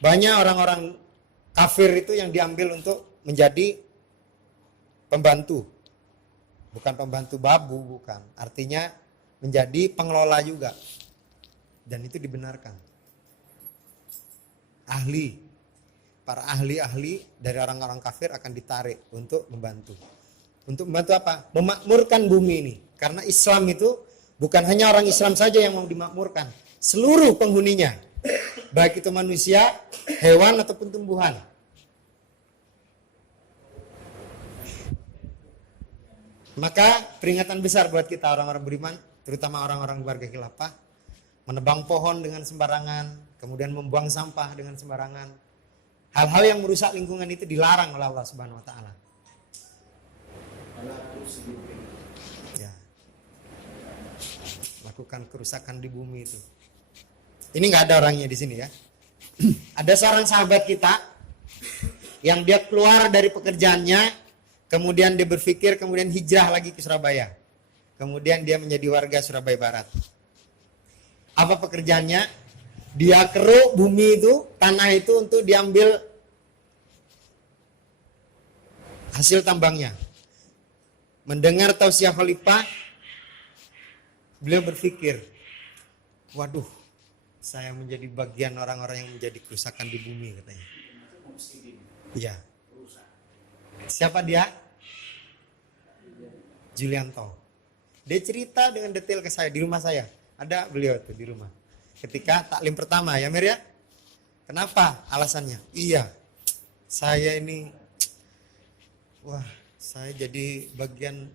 banyak orang-orang kafir itu yang diambil untuk menjadi pembantu. Bukan pembantu babu, bukan. Artinya menjadi pengelola juga. Dan itu dibenarkan. Para ahli-ahli dari orang-orang kafir akan ditarik untuk membantu. Untuk membantu apa? Memakmurkan bumi ini. Karena Islam itu bukan hanya orang Islam saja yang mau dimakmurkan. Seluruh penghuninya. Baik itu manusia, hewan ataupun tumbuhan. Maka peringatan besar buat kita orang-orang beriman, terutama orang-orang warga khilafah, menebang pohon dengan sembarangan, kemudian membuang sampah dengan sembarangan. Hal-hal yang merusak lingkungan itu dilarang oleh Allah Subhanahu wa taala. Ya. Lakukan kerusakan di bumi itu. Ini nggak ada orangnya di sini ya. Ada seorang sahabat kita yang dia keluar dari pekerjaannya, kemudian dia berpikir, kemudian hijrah lagi ke Surabaya. Kemudian dia menjadi warga Surabaya Barat. Apa pekerjaannya? Dia keruk bumi itu, tanah itu untuk diambil hasil tambangnya. Mendengar tausiah khalifah, beliau berpikir, waduh, saya menjadi bagian orang-orang yang menjadi kerusakan di bumi katanya. Iya. Siapa dia? Julianto. Dia cerita dengan detail ke saya di rumah saya. Ada beliau tuh di rumah. Ketika taklim pertama ya Mir ya. Kenapa? Alasannya. Iya. Saya ini saya jadi bagian,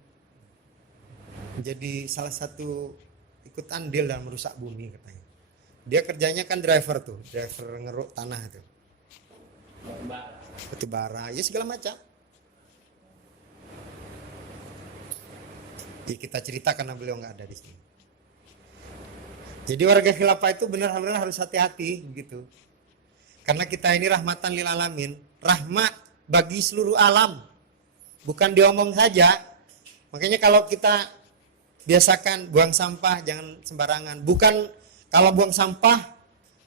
menjadi salah satu ikut andil dalam merusak bumi katanya. Dia kerjanya kan driver tuh, driver ngeruk tanah itu. Batu bara, ya segala macam. Ya, kita cerita karena beliau nggak ada di sini. Jadi warga khilafah itu benar-benar harus hati-hati begitu. Karena kita ini rahmatan lil alamin, rahmat bagi seluruh alam. Bukan diomong saja. Makanya kalau kita biasakan buang sampah jangan sembarangan. Bukan kalau buang sampah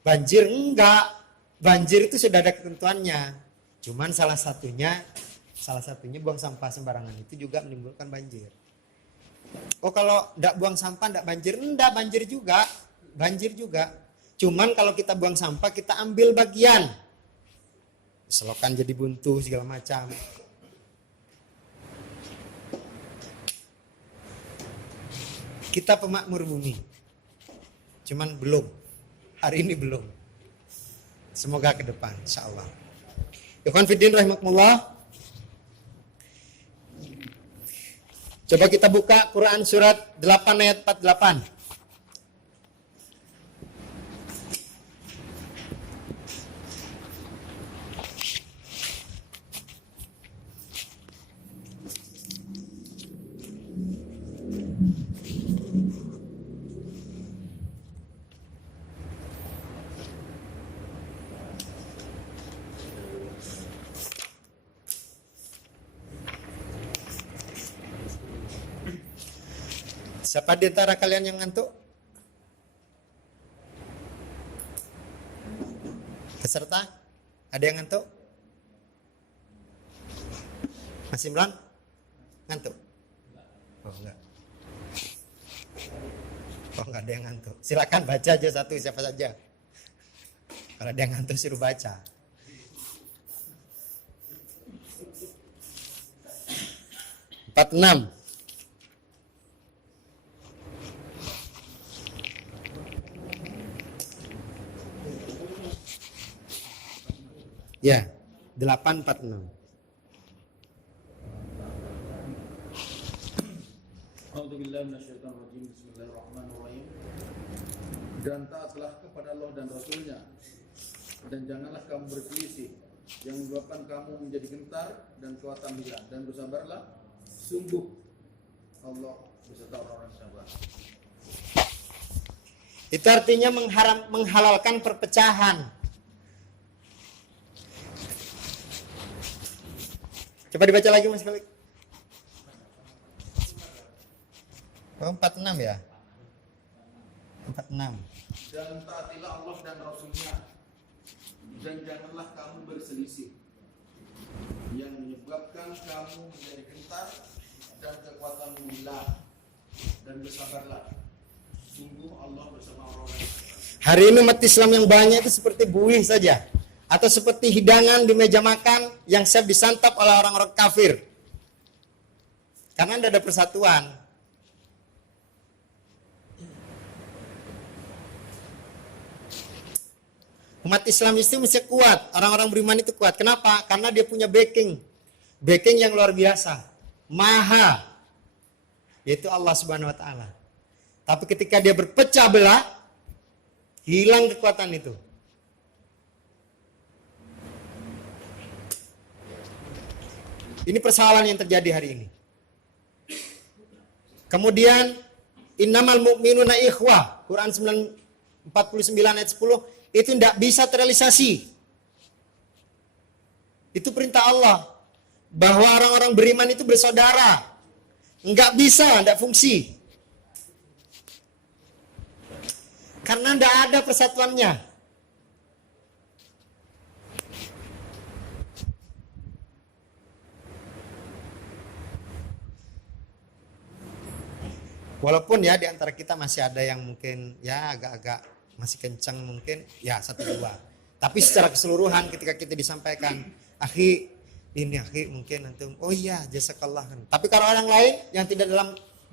banjir, enggak. Banjir itu sudah ada ketentuannya. Cuman salah satunya buang sampah sembarangan itu juga menimbulkan banjir. Oh kalau enggak buang sampah enggak banjir? Enggak, banjir juga. Cuman kalau kita buang sampah kita ambil bagian. Selokan jadi buntu segala macam. Kita pemakmur bumi. Cuman belum. Hari ini belum. Semoga ke depan insyaallah. Ikhwan fiddin rahimakumullah. Coba kita buka Quran surat 8 ayat 48. Siapa di antara kalian yang ngantuk? Peserta? Ada yang ngantuk? Masih Imran? Ngantuk? Oh enggak. Oh enggak ada yang ngantuk. Silakan baca aja satu siapa saja. Kalau ada yang ngantuk suruh baca. Empat enam. Ya, 846. A'udzubillahi minasyaitonirrajim. Bismillahirrahmanirrahim. Dan taatlah kepada Allah dan Rasulnya, dan janganlah kamu berselisih yang menyebabkan kamu menjadi gentar dan kekuatan hilang, dan bersabarlah, sungguh Allah beserta orang-orang sabar. Itu artinya menghalalkan perpecahan. Coba dibaca lagi Mas Khalid. Oh, 46 ya? 46. Dan taatilah Allah dan Rasulnya, dan janganlah kamu berselisih yang menyebabkan kamu menjadi gentar dan kekuatanmu hilang, dan bersabarlah, sungguh Allah bersama orang-orang yang sabar. Hari ini umat Islam yang banyak itu seperti buih saja, atau seperti hidangan di meja makan yang siap disantap oleh orang-orang kafir. Karena tidak ada persatuan. Umat Islam itu mesti kuat, orang-orang beriman itu kuat. Kenapa? Karena dia punya backing yang luar biasa, maha, yaitu Allah Subhanahu Wa Taala. Tapi ketika dia berpecah belah, hilang kekuatan itu. Ini persoalan yang terjadi hari ini. Kemudian innamal mu'minuna ikhwah, Quran 49 ayat 10, itu tidak bisa terrealisasi. Itu perintah Allah, bahwa orang-orang beriman itu bersaudara. Enggak bisa, enggak fungsi. Karena enggak ada persatuannya. Walaupun ya di antara kita masih ada yang mungkin ya agak-agak masih kencang mungkin ya 1-2. Tapi secara keseluruhan ketika kita disampaikan, akhi ini akhi mungkin nanti oh iya jazakallah. Tapi kalau orang lain yang tidak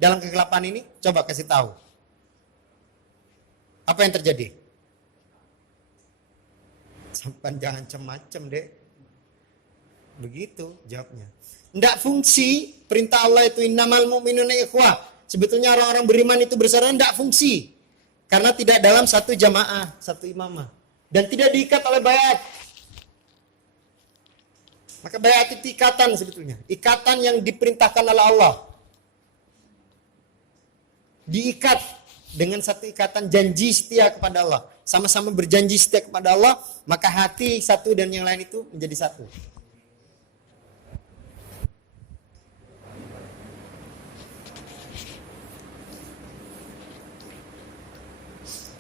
dalam kegelapan ini, coba kasih tahu. Apa yang terjadi? Sampai jangan macam-macam deh. Begitu jawabnya. Enggak fungsi perintah Allah itu innamal mu'minuna ikhwah. Sebetulnya orang-orang beriman itu bersaudara enggak fungsi. Karena tidak dalam satu jamaah, satu imamah. Dan tidak diikat oleh bayat. Maka bayat itu ikatan sebetulnya. Ikatan yang diperintahkan oleh Allah. Diikat dengan satu ikatan janji setia kepada Allah. Sama-sama berjanji setia kepada Allah. Maka hati satu dan yang lain itu menjadi satu.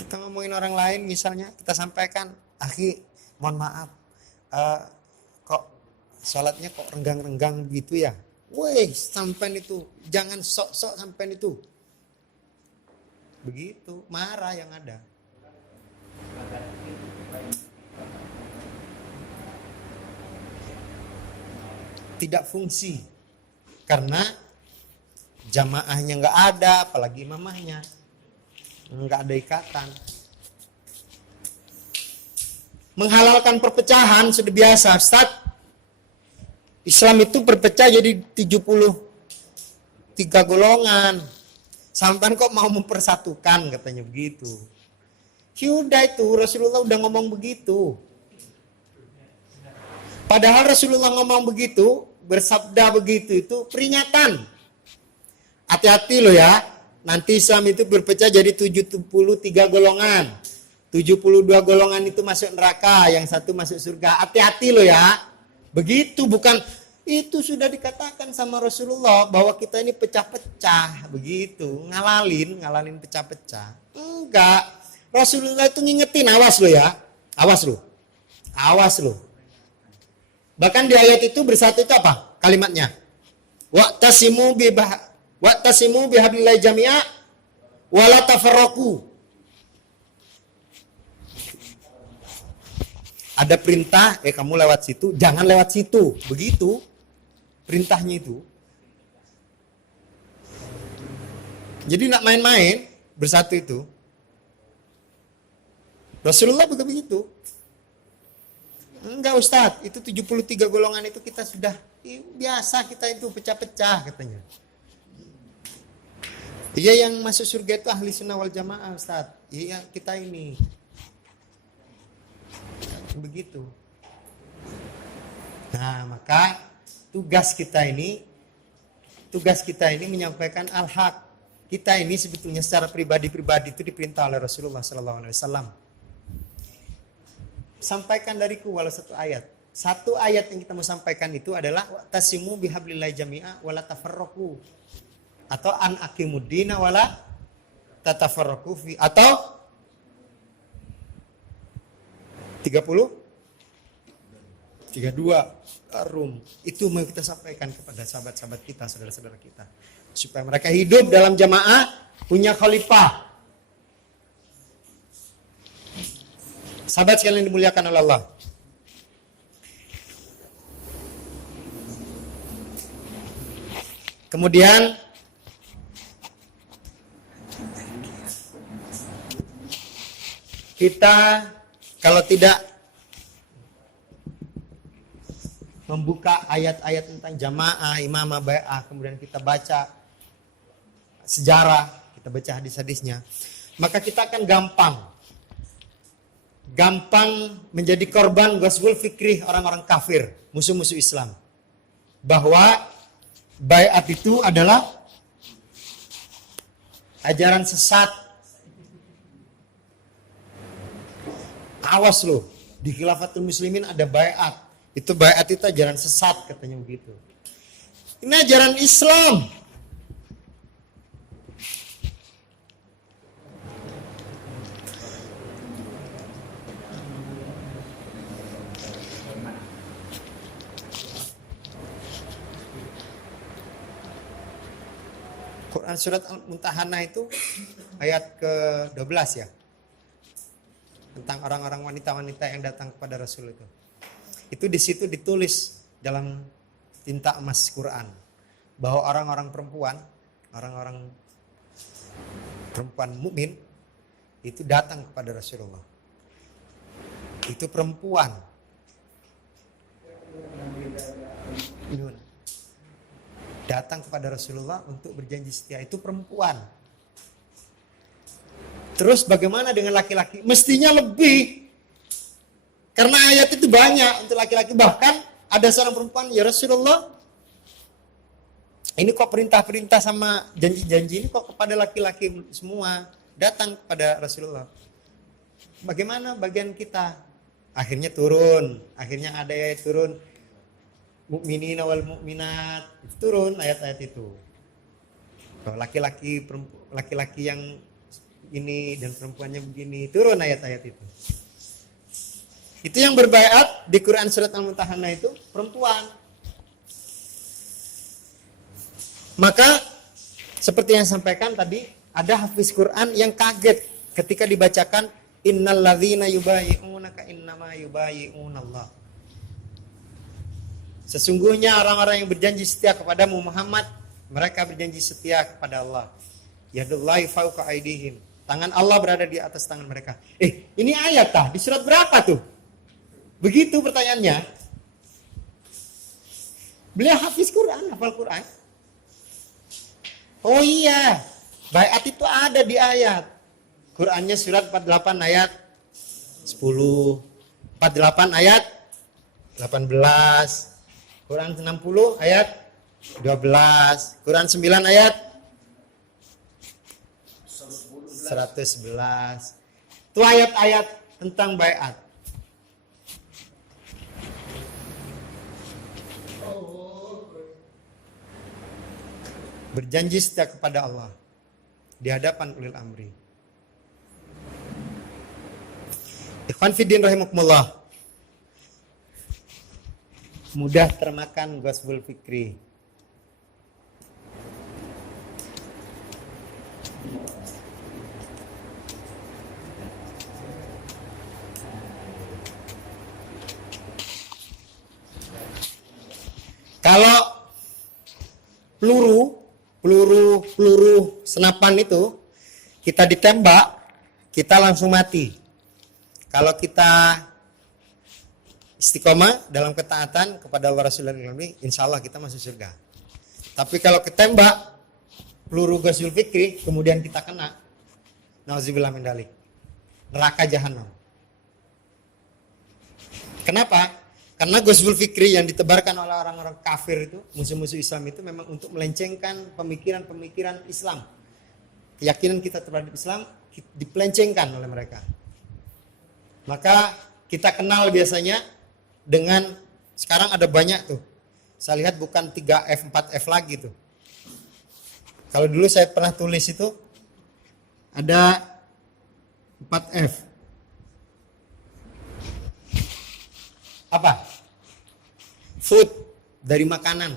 Kita ngomongin orang lain misalnya, kita sampaikan, akhi mohon maaf, kok sholatnya kok renggang-renggang gitu ya. Weh, sampean itu, jangan sok-sok sampean itu. Begitu, marah yang ada. Tidak fungsi, karena jamaahnya nggak ada, apalagi imamahnya. Enggak ada ikatan. Menghalalkan perpecahan sudah biasa, Ustaz. Islam itu berpecah jadi 73 golongan. Sampai kok mau mempersatukan katanya begitu. Sudah itu Rasulullah udah ngomong begitu. Padahal Rasulullah ngomong begitu, bersabda begitu itu peringatan. Hati-hati loh ya. Nanti Islam itu berpecah jadi 73 golongan. 72 golongan itu masuk neraka, yang satu masuk surga. Hati-hati loh ya. Begitu, bukan itu sudah dikatakan sama Rasulullah bahwa kita ini pecah-pecah. Begitu, ngalalin pecah-pecah. Enggak. Rasulullah itu ngingetin, awas lo ya. Awas lo. Awas lo. Bahkan di ayat itu bersatu itu apa? Kalimatnya. Wa'tasimu bihablillahi jami'a wala tafarraqu. Ada perintah, kamu lewat situ, jangan lewat situ. Begitu perintahnya itu. Jadi nak main-main bersatu itu. Rasulullah juga begitu. Enggak Ustadz, itu 73 golongan itu kita sudah biasa, kita itu pecah-pecah katanya. Iya, yang masuk surga itu ahli sunnah wal jamaah Ustadz. Iya, kita ini. Begitu. Nah, maka tugas kita ini menyampaikan al-haq. Kita ini sebetulnya secara pribadi-pribadi itu diperintah oleh Rasulullah SAW. Sampaikan dariku walau satu ayat. Satu ayat yang kita mau sampaikan itu adalah tasimu bihablillahi jami'a wala tafarraqu. Atau an aqimuddina wala tatafarraqu fi. Atau 32 Rum. Itu mau kita sampaikan kepada sahabat-sahabat kita, saudara-saudara kita, supaya mereka hidup dalam jamaah, punya khalifah. Sahabat sekalian dimuliakan oleh Allah. Kemudian kita kalau tidak membuka ayat-ayat tentang jamaah, imamah, bai'ah, kemudian kita baca sejarah, kita baca hadis-hadisnya, maka kita akan gampang menjadi korban ghazwul fikri orang-orang kafir, musuh-musuh Islam. Bahwa bai'at itu adalah ajaran sesat. Awas loh, di Khilafatul Muslimin ada bai'at. Itu bai'at itu ajaran sesat katanya begitu. Ini ajaran Islam. Quran surat Al-Mumtahanah itu ayat ke-12 ya. Tentang orang-orang wanita-wanita yang datang kepada Rasul itu. Itu di situ ditulis dalam tinta emas Quran bahwa orang-orang perempuan mukmin itu datang kepada Rasulullah. Itu perempuan. Datang kepada Rasulullah untuk berjanji setia, itu perempuan. Terus bagaimana dengan laki-laki? Mestinya lebih. Karena ayat itu banyak untuk laki-laki. Bahkan ada seorang perempuan, ya Rasulullah, ini kok perintah-perintah sama janji-janji ini kok kepada laki-laki semua. Datang kepada Rasulullah. Bagaimana bagian kita? Akhirnya turun. Akhirnya ada ayat turun. Mukminin wal mukminat, itu turun ayat-ayat itu. Kalau laki-laki yang ini dan perempuannya begini, turun ayat-ayat itu. Itu yang berbaiat di Quran surat Al-Mumtahanah itu perempuan. Maka seperti yang saya sampaikan tadi, ada hafiz Quran yang kaget ketika dibacakan innal ladzina yubayyi'unaka innama yubayyi'unallah. Sesungguhnya orang-orang yang berjanji setia kepadamu Muhammad, mereka berjanji setia kepada Allah. Yadullahi fawqa aydihim. Tangan Allah berada di atas tangan mereka. Ini ayat di surat berapa tuh? Begitu pertanyaannya. Beliau hafiz Quran, hafal Quran. Oh iya, baiat itu ada di ayat. Qurannya surat 48 ayat 10, 48 ayat 18. Quran 60 ayat 12, Quran 9 ayat 111. Itu ayat-ayat tentang baiat. Berjanji setia kepada Allah di hadapan ulil amri. Ikhwan fiddin rahimakumullah. Mudah termakan ghazwul fikri. Kalau peluru senapan itu kita ditembak, kita langsung mati. Kalau kita istiqomah dalam ketaatan kepada Allah Rasul dan Nabi, insya Allah kita masuk surga. Tapi kalau ketembak peluru gas Zulfikri kemudian kita kena, nauzubillah min dzalik, neraka jahanam. Kenapa? Karena Ghazwul Fikri yang ditebarkan oleh orang-orang kafir itu, musuh-musuh Islam itu memang untuk melencengkan pemikiran-pemikiran Islam. Keyakinan kita terhadap Islam dipelencengkan oleh mereka. Maka kita kenal biasanya dengan, sekarang ada banyak tuh. Saya lihat bukan 3F, 4F lagi tuh. Kalau dulu saya pernah tulis itu ada 4F. Apa? Food, dari makanan.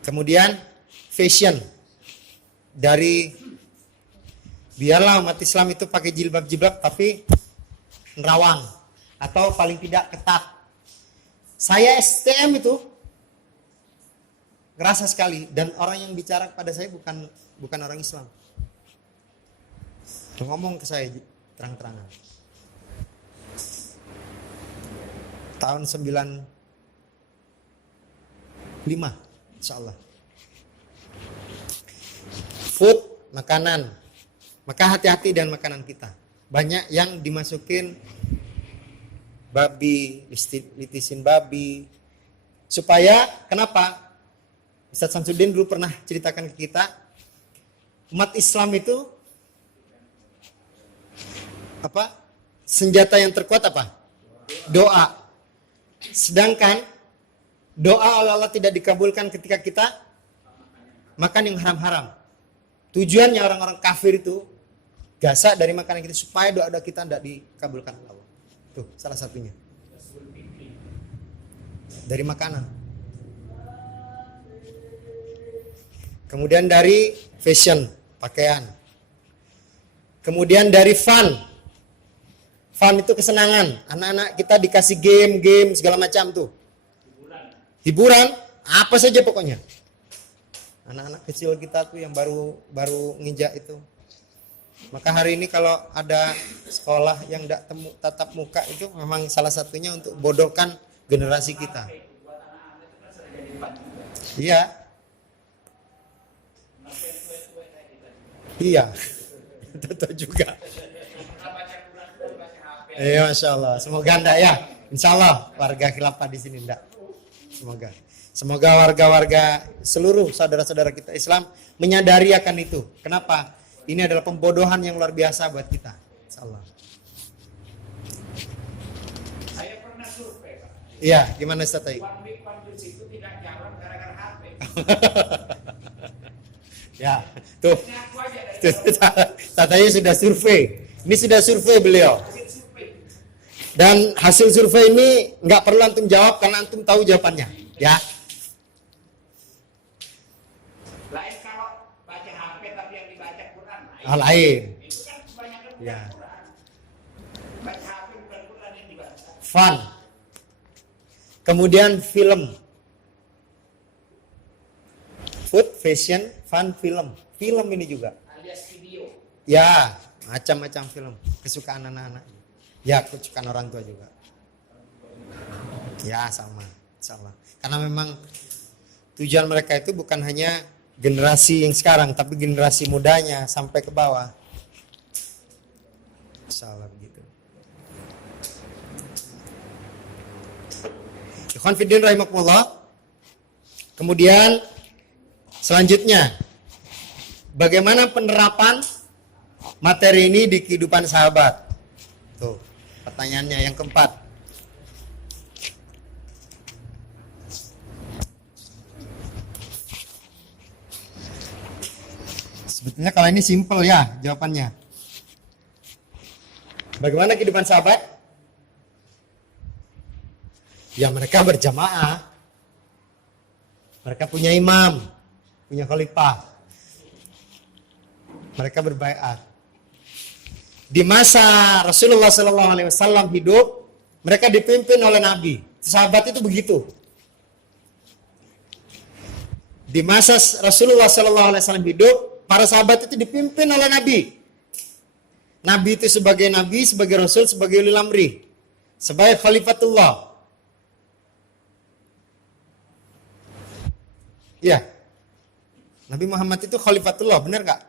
Kemudian fashion, dari biarlah umat Islam itu pakai jilbab-jilbab tapi nerawang atau paling tidak ketat. Saya STM itu ngerasa sekali, dan orang yang bicara kepada saya bukan orang Islam. Ngomong ke saya terang-terangan. Tahun 95 insyaallah. Food, makanan. Maka hati-hati dengan makanan kita. Banyak yang dimasukin babi, litisin babi. Supaya, kenapa? Ustaz Samsudin dulu pernah ceritakan ke kita, umat Islam itu apa? Senjata yang terkuat apa? Doa. Sedangkan doa oleh Allah tidak dikabulkan ketika kita makan yang haram-haram. Tujuannya orang-orang kafir itu gasak dari makanan kita supaya doa-doa kita tidak dikabulkan oleh Allah. Tuh salah satunya. Dari makanan. Kemudian dari fashion, pakaian. Kemudian dari fun. Fun itu kesenangan. Anak-anak kita dikasih game segala macam tuh. Hiburan, apa saja pokoknya. Anak-anak kecil kita tuh yang baru nginjak itu. Maka hari ini kalau ada sekolah yang tidak tatap muka itu memang salah satunya untuk bodohkan generasi kita. Iya. Iya. Tentu juga. Iya, Masya Allah. Semoga enggak ya. Insya Allah warga khilafah di sini enggak. Semoga warga-warga seluruh saudara-saudara kita Islam menyadari akan itu. Kenapa? Ini adalah pembodohan yang luar biasa buat kita. Insya Allah. Saya pernah survei, Pak. Iya, gimana Ustaz Taib? One week one juice itu tidak jalan gara-gara HP. Ya, tuh. Ini aku aja dari Katanya sudah survei. Ini sudah survei beliau. hasil survei. Dan hasil survei ini nggak perlu antum jawab karena antum tahu jawabannya. Ya. Lain kalau baca HP tapi yang dibaca Quran. Hal lain. Itu kan kebanyakan bukan Ya. Quran. Baca HP bukan Quran yang dibaca. Fun. Kemudian film. Food, fashion, fun, film. Film ini juga. Alias video. Ya, macam-macam film. Kesukaan anak-anak. Ya, kesukaan orang tua juga. Ya, sama. Sama. Karena memang tujuan mereka itu bukan hanya generasi yang sekarang, tapi generasi mudanya sampai ke bawah. Insyaallah begitu. Ikhwan fiddin rahimakumullah. Kemudian selanjutnya, bagaimana penerapan materi ini di kehidupan sahabat? Tuh, pertanyaannya yang keempat. Sebetulnya kalau ini simple ya jawabannya. Bagaimana kehidupan sahabat? Ya mereka berjamaah. Mereka punya imam, punya khalifah. Mereka berbaiat. Di masa Rasulullah SAW hidup, mereka dipimpin oleh Nabi. Sahabat itu begitu. Di masa Rasulullah SAW hidup, para sahabat itu dipimpin oleh Nabi. Nabi itu sebagai Nabi, sebagai Rasul, sebagai ulil amri. sebagai khalifatullah. Ya, Nabi Muhammad itu khalifatullah, benar gak?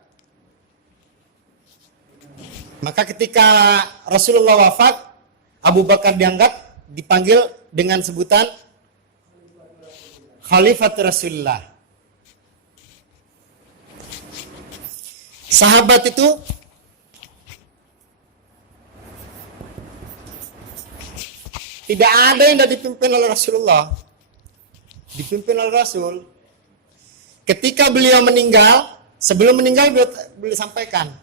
Maka ketika Rasulullah wafat, Abu Bakar dipanggil dengan sebutan Khalifat Rasulullah. Sahabat itu tidak ada yang tidak dipimpin oleh Rasulullah. Dipimpin oleh Rasul. Ketika beliau meninggal, sebelum meninggal beliau sampaikan,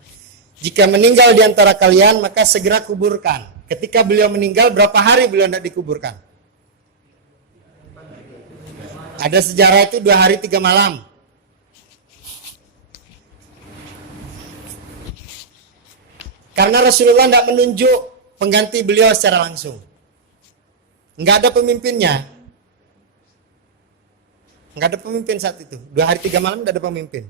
jika meninggal di antara kalian maka segera kuburkan. Ketika beliau meninggal, berapa hari beliau tidak dikuburkan? Ada sejarah itu 2 hari 3 malam. Karena Rasulullah tidak menunjuk pengganti beliau secara langsung. Enggak ada pemimpinnya. Enggak ada pemimpin saat itu. 2 hari 3 malam tidak ada pemimpin.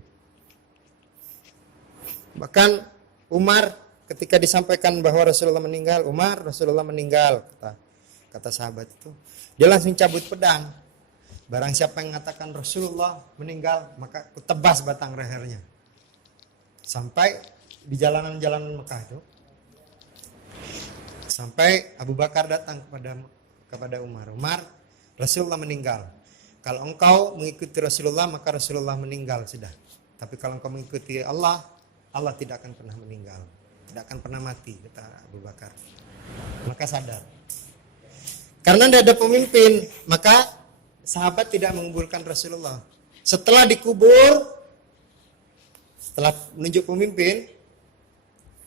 Bahkan Umar ketika disampaikan bahwa Rasulullah meninggal, Rasulullah meninggal, kata sahabat itu. Dia langsung cabut pedang. Barang siapa yang mengatakan Rasulullah meninggal, maka kutebas batang lehernya. Sampai di jalanan-jalanan Mekah itu. Sampai Abu Bakar datang kepada Umar. Umar, Rasulullah meninggal. Kalau engkau mengikuti Rasulullah, maka Rasulullah meninggal sudah. Tapi kalau engkau mengikuti Allah, Allah tidak akan pernah meninggal. Tidak akan pernah mati, kata Abu Bakar. Maka sadar. Karena tidak ada pemimpin, maka sahabat tidak menguburkan Rasulullah. Setelah dikubur, setelah menunjuk pemimpin,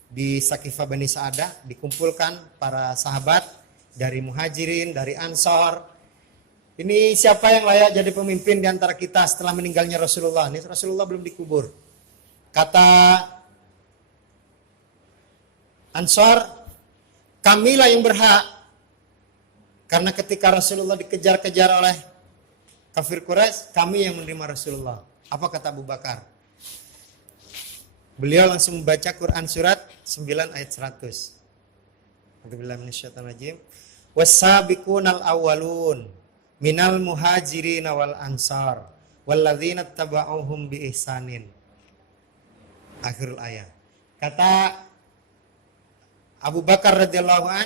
di Sakifah Bani Sa'adah dikumpulkan para sahabat dari Muhajirin, dari Ansor. Ini siapa yang layak jadi pemimpin di antara kita setelah meninggalnya Rasulullah? Ini Rasulullah belum dikubur. Kata Ansor, kamilah yang berhak. Karena ketika Rasulullah dikejar-kejar oleh kafir Quraisy, kami yang menerima Rasulullah. Apa kata Abu Bakar? Beliau langsung membaca Quran surat 9 ayat 100. A'udzubillahi minasyaitonirrajim. Was-sabiqunal awwalun minal muhajirin wal ansar walladzina tabauhum bi ihsanin. Akhirul ayat. Kata Abu Bakar radhiyallahu an,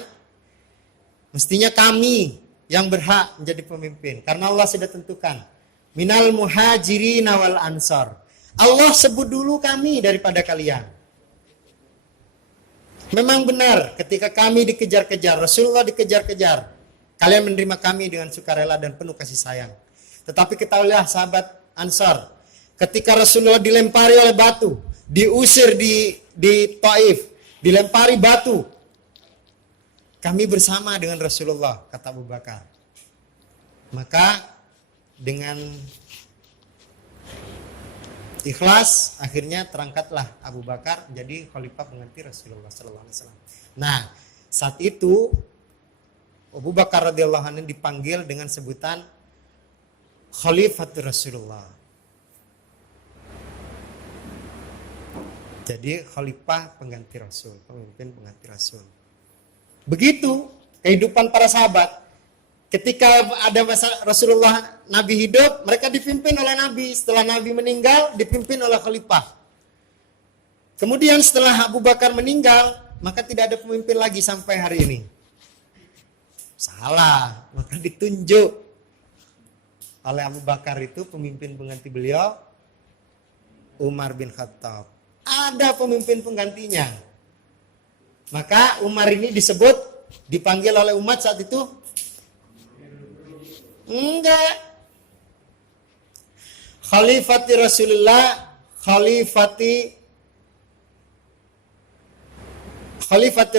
mestinya kami yang berhak menjadi pemimpin karena Allah sudah tentukan minal muhajirin wal ansar. Allah sebut dulu kami daripada kalian. Memang benar ketika kami dikejar-kejar, Rasulullah dikejar-kejar, kalian menerima kami dengan sukarela dan penuh kasih sayang. Tetapi ketahuilah sahabat Ansar, ketika Rasulullah dilempari oleh batu, diusir di Taif, dilempari batu, kami bersama dengan Rasulullah, kata Abu Bakar. Maka dengan ikhlas akhirnya terangkatlah Abu Bakar jadi khalifah pengganti Rasulullah sallallahu alaihi wasallam. Nah, saat itu Abu Bakar radhiyallahu anhu dipanggil dengan sebutan Khalifatul Rasulullah. Jadi khalifah pengganti Rasul, pemimpin pengganti Rasul. Begitu kehidupan para sahabat. Ketika ada masa Rasulullah Nabi hidup, mereka dipimpin oleh Nabi. Setelah Nabi meninggal, dipimpin oleh khalifah. Kemudian setelah Abu Bakar meninggal, maka tidak ada pemimpin lagi sampai hari ini. Salah, maka ditunjuk oleh Abu Bakar itu pemimpin pengganti beliau, Umar bin Khattab. Ada pemimpin penggantinya. Maka Umar ini disebut, dipanggil oleh umat saat itu, enggak. Khalifati Rasulullah, khalifati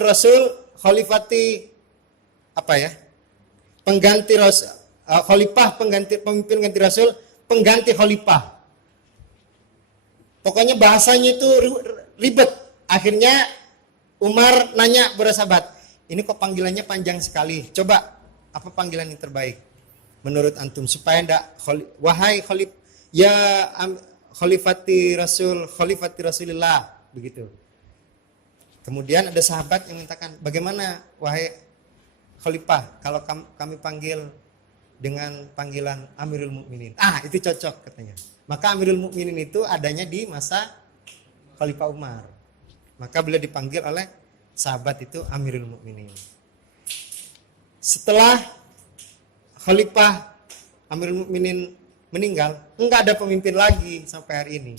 Rasul, khalifati apa ya? Pengganti Rasul, khalifah pengganti pemimpin pengganti Rasul, pengganti khalifah. Pokoknya bahasanya itu ribet. Akhirnya Umar nanya kepada sahabat, ini kok panggilannya panjang sekali. Coba apa panggilan yang terbaik menurut antum supaya ndak wahai khalifati Rasul, khalifati Rasulillah begitu. Kemudian ada sahabat yang mengatakan, bagaimana wahai khalifah kalau kami panggil dengan panggilan Amirul Mukminin. Itu cocok katanya. Maka Amirul Mukminin itu adanya di masa Khalifah Umar. Maka beliau dipanggil oleh sahabat itu Amirul Mukminin. Setelah Khalifah Amirul Mukminin meninggal, enggak ada pemimpin lagi sampai hari ini.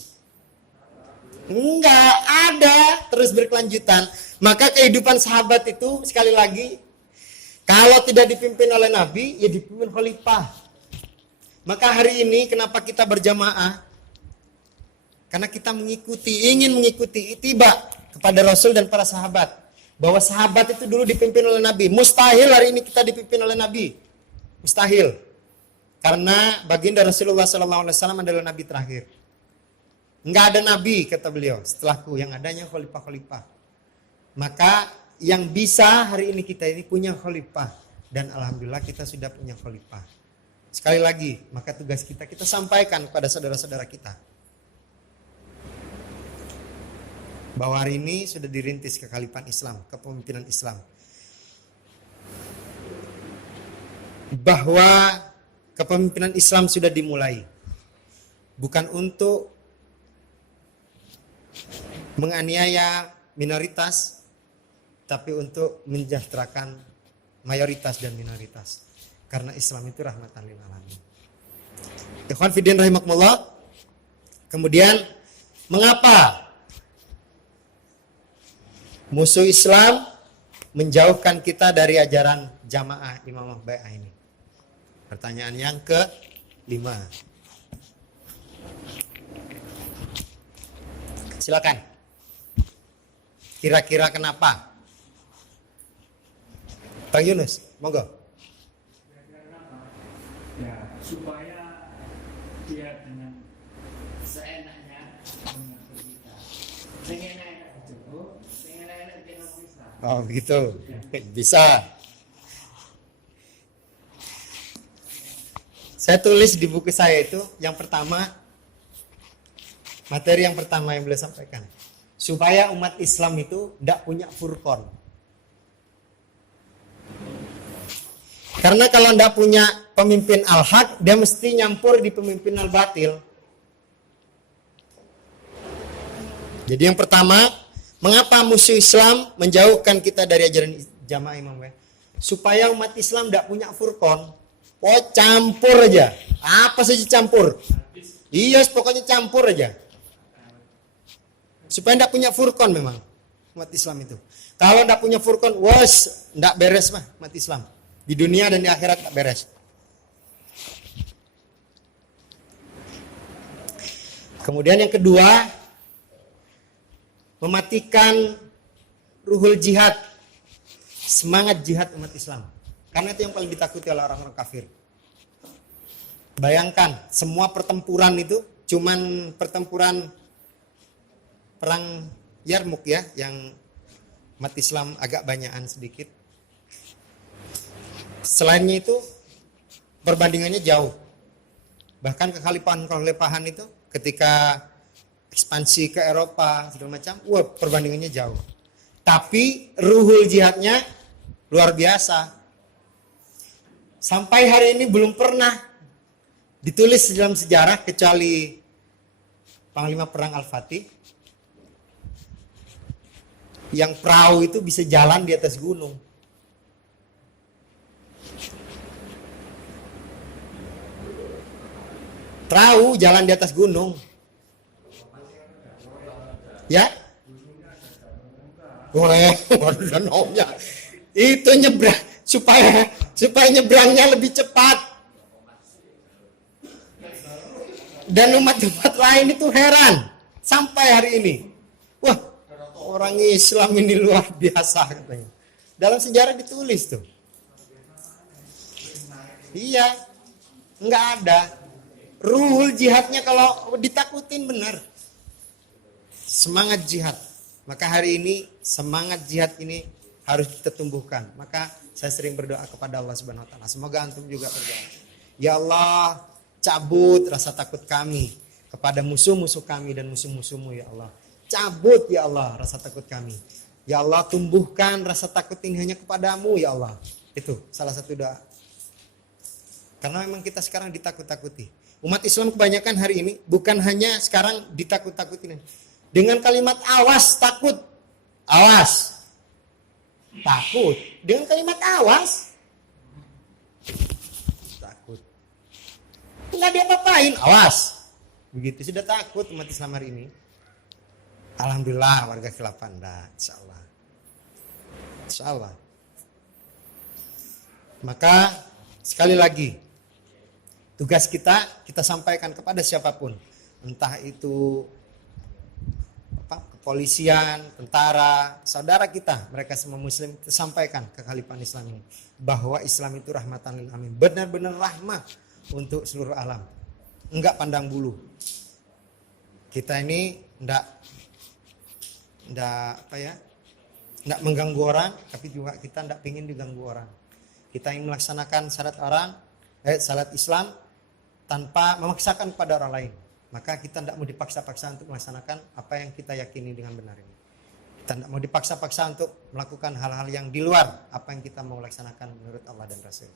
Enggak ada, terus berkelanjutan. Maka kehidupan sahabat itu sekali lagi, kalau tidak dipimpin oleh Nabi, ya dipimpin Khalifah. Maka hari ini kenapa kita berjamaah? Karena kita ingin mengikuti ittiba kepada Rasul dan para sahabat. Bahwa sahabat itu dulu dipimpin oleh Nabi. Mustahil hari ini kita dipimpin oleh Nabi. Mustahil. Karena baginda Rasulullah SAW adalah Nabi terakhir. Enggak ada Nabi kata beliau setelahku, yang adanya khalifah-khalifah. Maka yang bisa hari ini kita ini punya khalifah. Dan alhamdulillah kita sudah punya khalifah. Sekali lagi, maka tugas kita sampaikan kepada saudara-saudara kita. Bahwa hari ini sudah dirintis kekhalifahan Islam, kepemimpinan Islam. Bahwa kepemimpinan Islam sudah dimulai. Bukan untuk menganiaya minoritas, tapi untuk mensejahterakan mayoritas dan minoritas. Karena Islam itu rahmatan lil alamin. Ikhwan fiddin rahimakumullah. Kemudian mengapa musuh Islam menjauhkan kita dari ajaran jamaah imamah bai'ah ini? Pertanyaan yang ke-5. Silakan. Kira-kira kenapa? Bang Yunus, monggo. Ya, supaya dia dengan seenaknya mengatur kita. Seenak-enak itu, seenak-enak dia bisa. Oh begitu, bisa. Saya tulis di buku saya itu, yang pertama, materi yang pertama yang beliau sampaikan. Supaya umat Islam itu tidak punya furqan. Karena kalau tidak punya pemimpin al-haq, dia mesti nyampur di pemimpin al-batil. Jadi yang pertama, mengapa musuh Islam menjauhkan kita dari ajaran jamaah imam bai'ah? Supaya umat Islam tidak punya furqan. Oh campur aja. Apa saja campur. Iya pokoknya campur aja. Supaya tidak punya furqan memang umat Islam itu. Kalau tidak punya furqan, tidak beres mah umat Islam. Di dunia dan di akhirat tak beres. Kemudian yang kedua, mematikan ruhul jihad, semangat jihad umat Islam. Karena itu yang paling ditakuti oleh orang-orang kafir. Bayangkan, semua pertempuran itu cuman pertempuran perang Yarmuk ya, yang umat Islam agak banyakan sedikit. Selainnya itu perbandingannya jauh. Bahkan kekhalifahan itu ketika ekspansi ke Eropa segala macam, perbandingannya jauh. Tapi ruhul jihadnya luar biasa. Sampai hari ini belum pernah ditulis dalam sejarah kecuali Panglima Perang Al-Fatih yang perahu itu bisa jalan di atas gunung. Perahu jalan di atas gunung. Ya? Boleh, danaunya. Itu nyebrang supaya nyebrangnya lebih cepat. Dan umat-umat lain itu heran sampai hari ini. Wah, orang Islam ini luar biasa katanya. Dalam sejarah ditulis tuh. Iya, nggak ada. Ruhul jihadnya kalau ditakutin benar. Semangat jihad. Maka hari ini semangat jihad ini harus kita tumbuhkan. Maka saya sering berdoa kepada Allah Subhanahu wa taala. Semoga antum juga berdoa. Ya Allah, cabut rasa takut kami kepada musuh-musuh kami dan musuh-musuhmu ya Allah. Cabut ya Allah rasa takut kami. Ya Allah, tumbuhkan rasa takut ini hanya kepadamu ya Allah. Itu salah satu doa. Karena memang kita sekarang ditakut-takuti. Umat Islam kebanyakan hari ini bukan hanya sekarang ditakut-takutin. Dengan kalimat awas takut. Awas. Takut. Dengan kalimat awas. Takut. Enggak diapa-apain, awas. Begitu sudah takut umat Islam hari ini. Alhamdulillah warga Khilapan dah, insyaallah. Insyaallah. Maka sekali lagi tugas kita sampaikan kepada siapapun, entah itu kepolisian, tentara, saudara kita, mereka semua muslim, kita sampaikan ke Khalifah Islam ini bahwa Islam itu rahmatan lil alamin, benar-benar rahmat untuk seluruh alam. Enggak pandang bulu. Kita ini enggak mengganggu orang, tapi juga kita enggak ingin diganggu orang. Kita ingin melaksanakan syariat Islam tanpa memaksakan kepada orang lain. Maka kita tidak mau dipaksa-paksa untuk melaksanakan apa yang kita yakini dengan benar ini. Kita tidak mau dipaksa-paksa untuk melakukan hal-hal yang di luar apa yang kita mau laksanakan menurut Allah dan Rasul.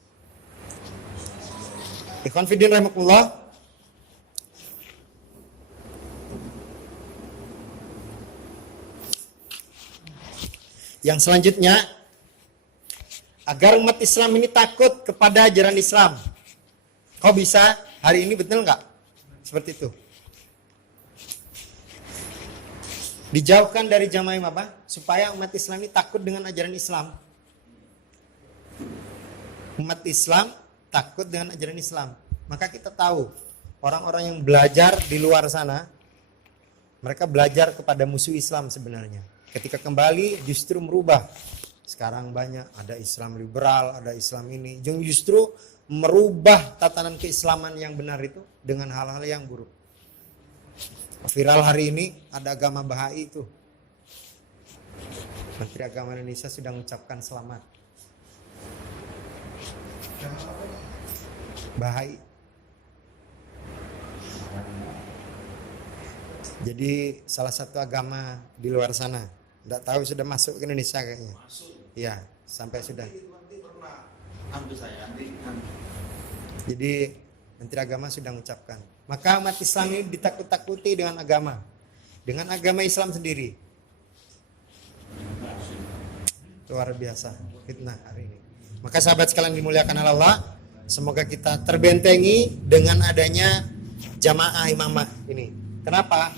Ikhwan fillah rahimakumullah. Yang selanjutnya, agar umat Islam ini takut kepada ajaran Islam. Kok bisa? Hari ini betul nggak? Seperti itu. Dijauhkan dari jamaah apa? Supaya umat Islam ini takut dengan ajaran Islam. Umat Islam takut dengan ajaran Islam. Maka kita tahu orang-orang yang belajar di luar sana, mereka belajar kepada musuh Islam sebenarnya. Ketika kembali justru merubah. Sekarang banyak ada Islam liberal, ada Islam ini. Justru merubah tatanan keislaman yang benar itu dengan hal-hal yang buruk. Viral hari ini ada agama Bahai itu. Menteri Agama Indonesia sudah mengucapkan selamat. Bahai. Jadi salah satu agama di luar sana. Tidak tahu sudah masuk ke Indonesia kayaknya. Ya, sampai sudah. Jadi Menteri Agama sudah mengucapkan. Maka umat Islam ini ditakut-takuti dengan agama. Dengan agama Islam sendiri. Luar biasa fitnah hari ini. Maka sahabat sekalian dimuliakan Allah, semoga kita terbentengi dengan adanya jamaah imamah ini. Kenapa?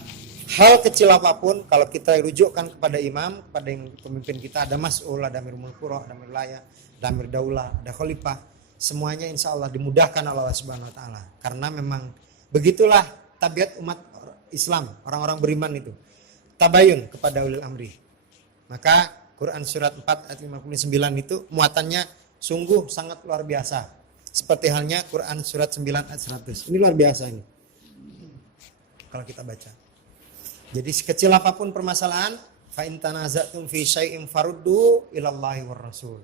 Hal kecil apapun kalau kita rujukkan kepada imam, kepada pemimpin kita, ada mas'ul, ada amir mulkuro, ada amir wilayah, ada amir daulah, ada khalifah, semuanya insya Allah dimudahkan Allah Subhanahu Wa Taala. Karena memang begitulah tabiat umat Islam, orang-orang beriman itu, tabayun kepada ulil amri. Maka Quran surat 4 ayat 59 itu muatannya sungguh sangat luar biasa. Seperti halnya Quran surat 9 ayat 100. Ini luar biasa ini. Kalau kita baca. Jadi sekecil apapun permasalahan, fa in tanaza'tum fi syai'in faruddu ilallahi war rasul.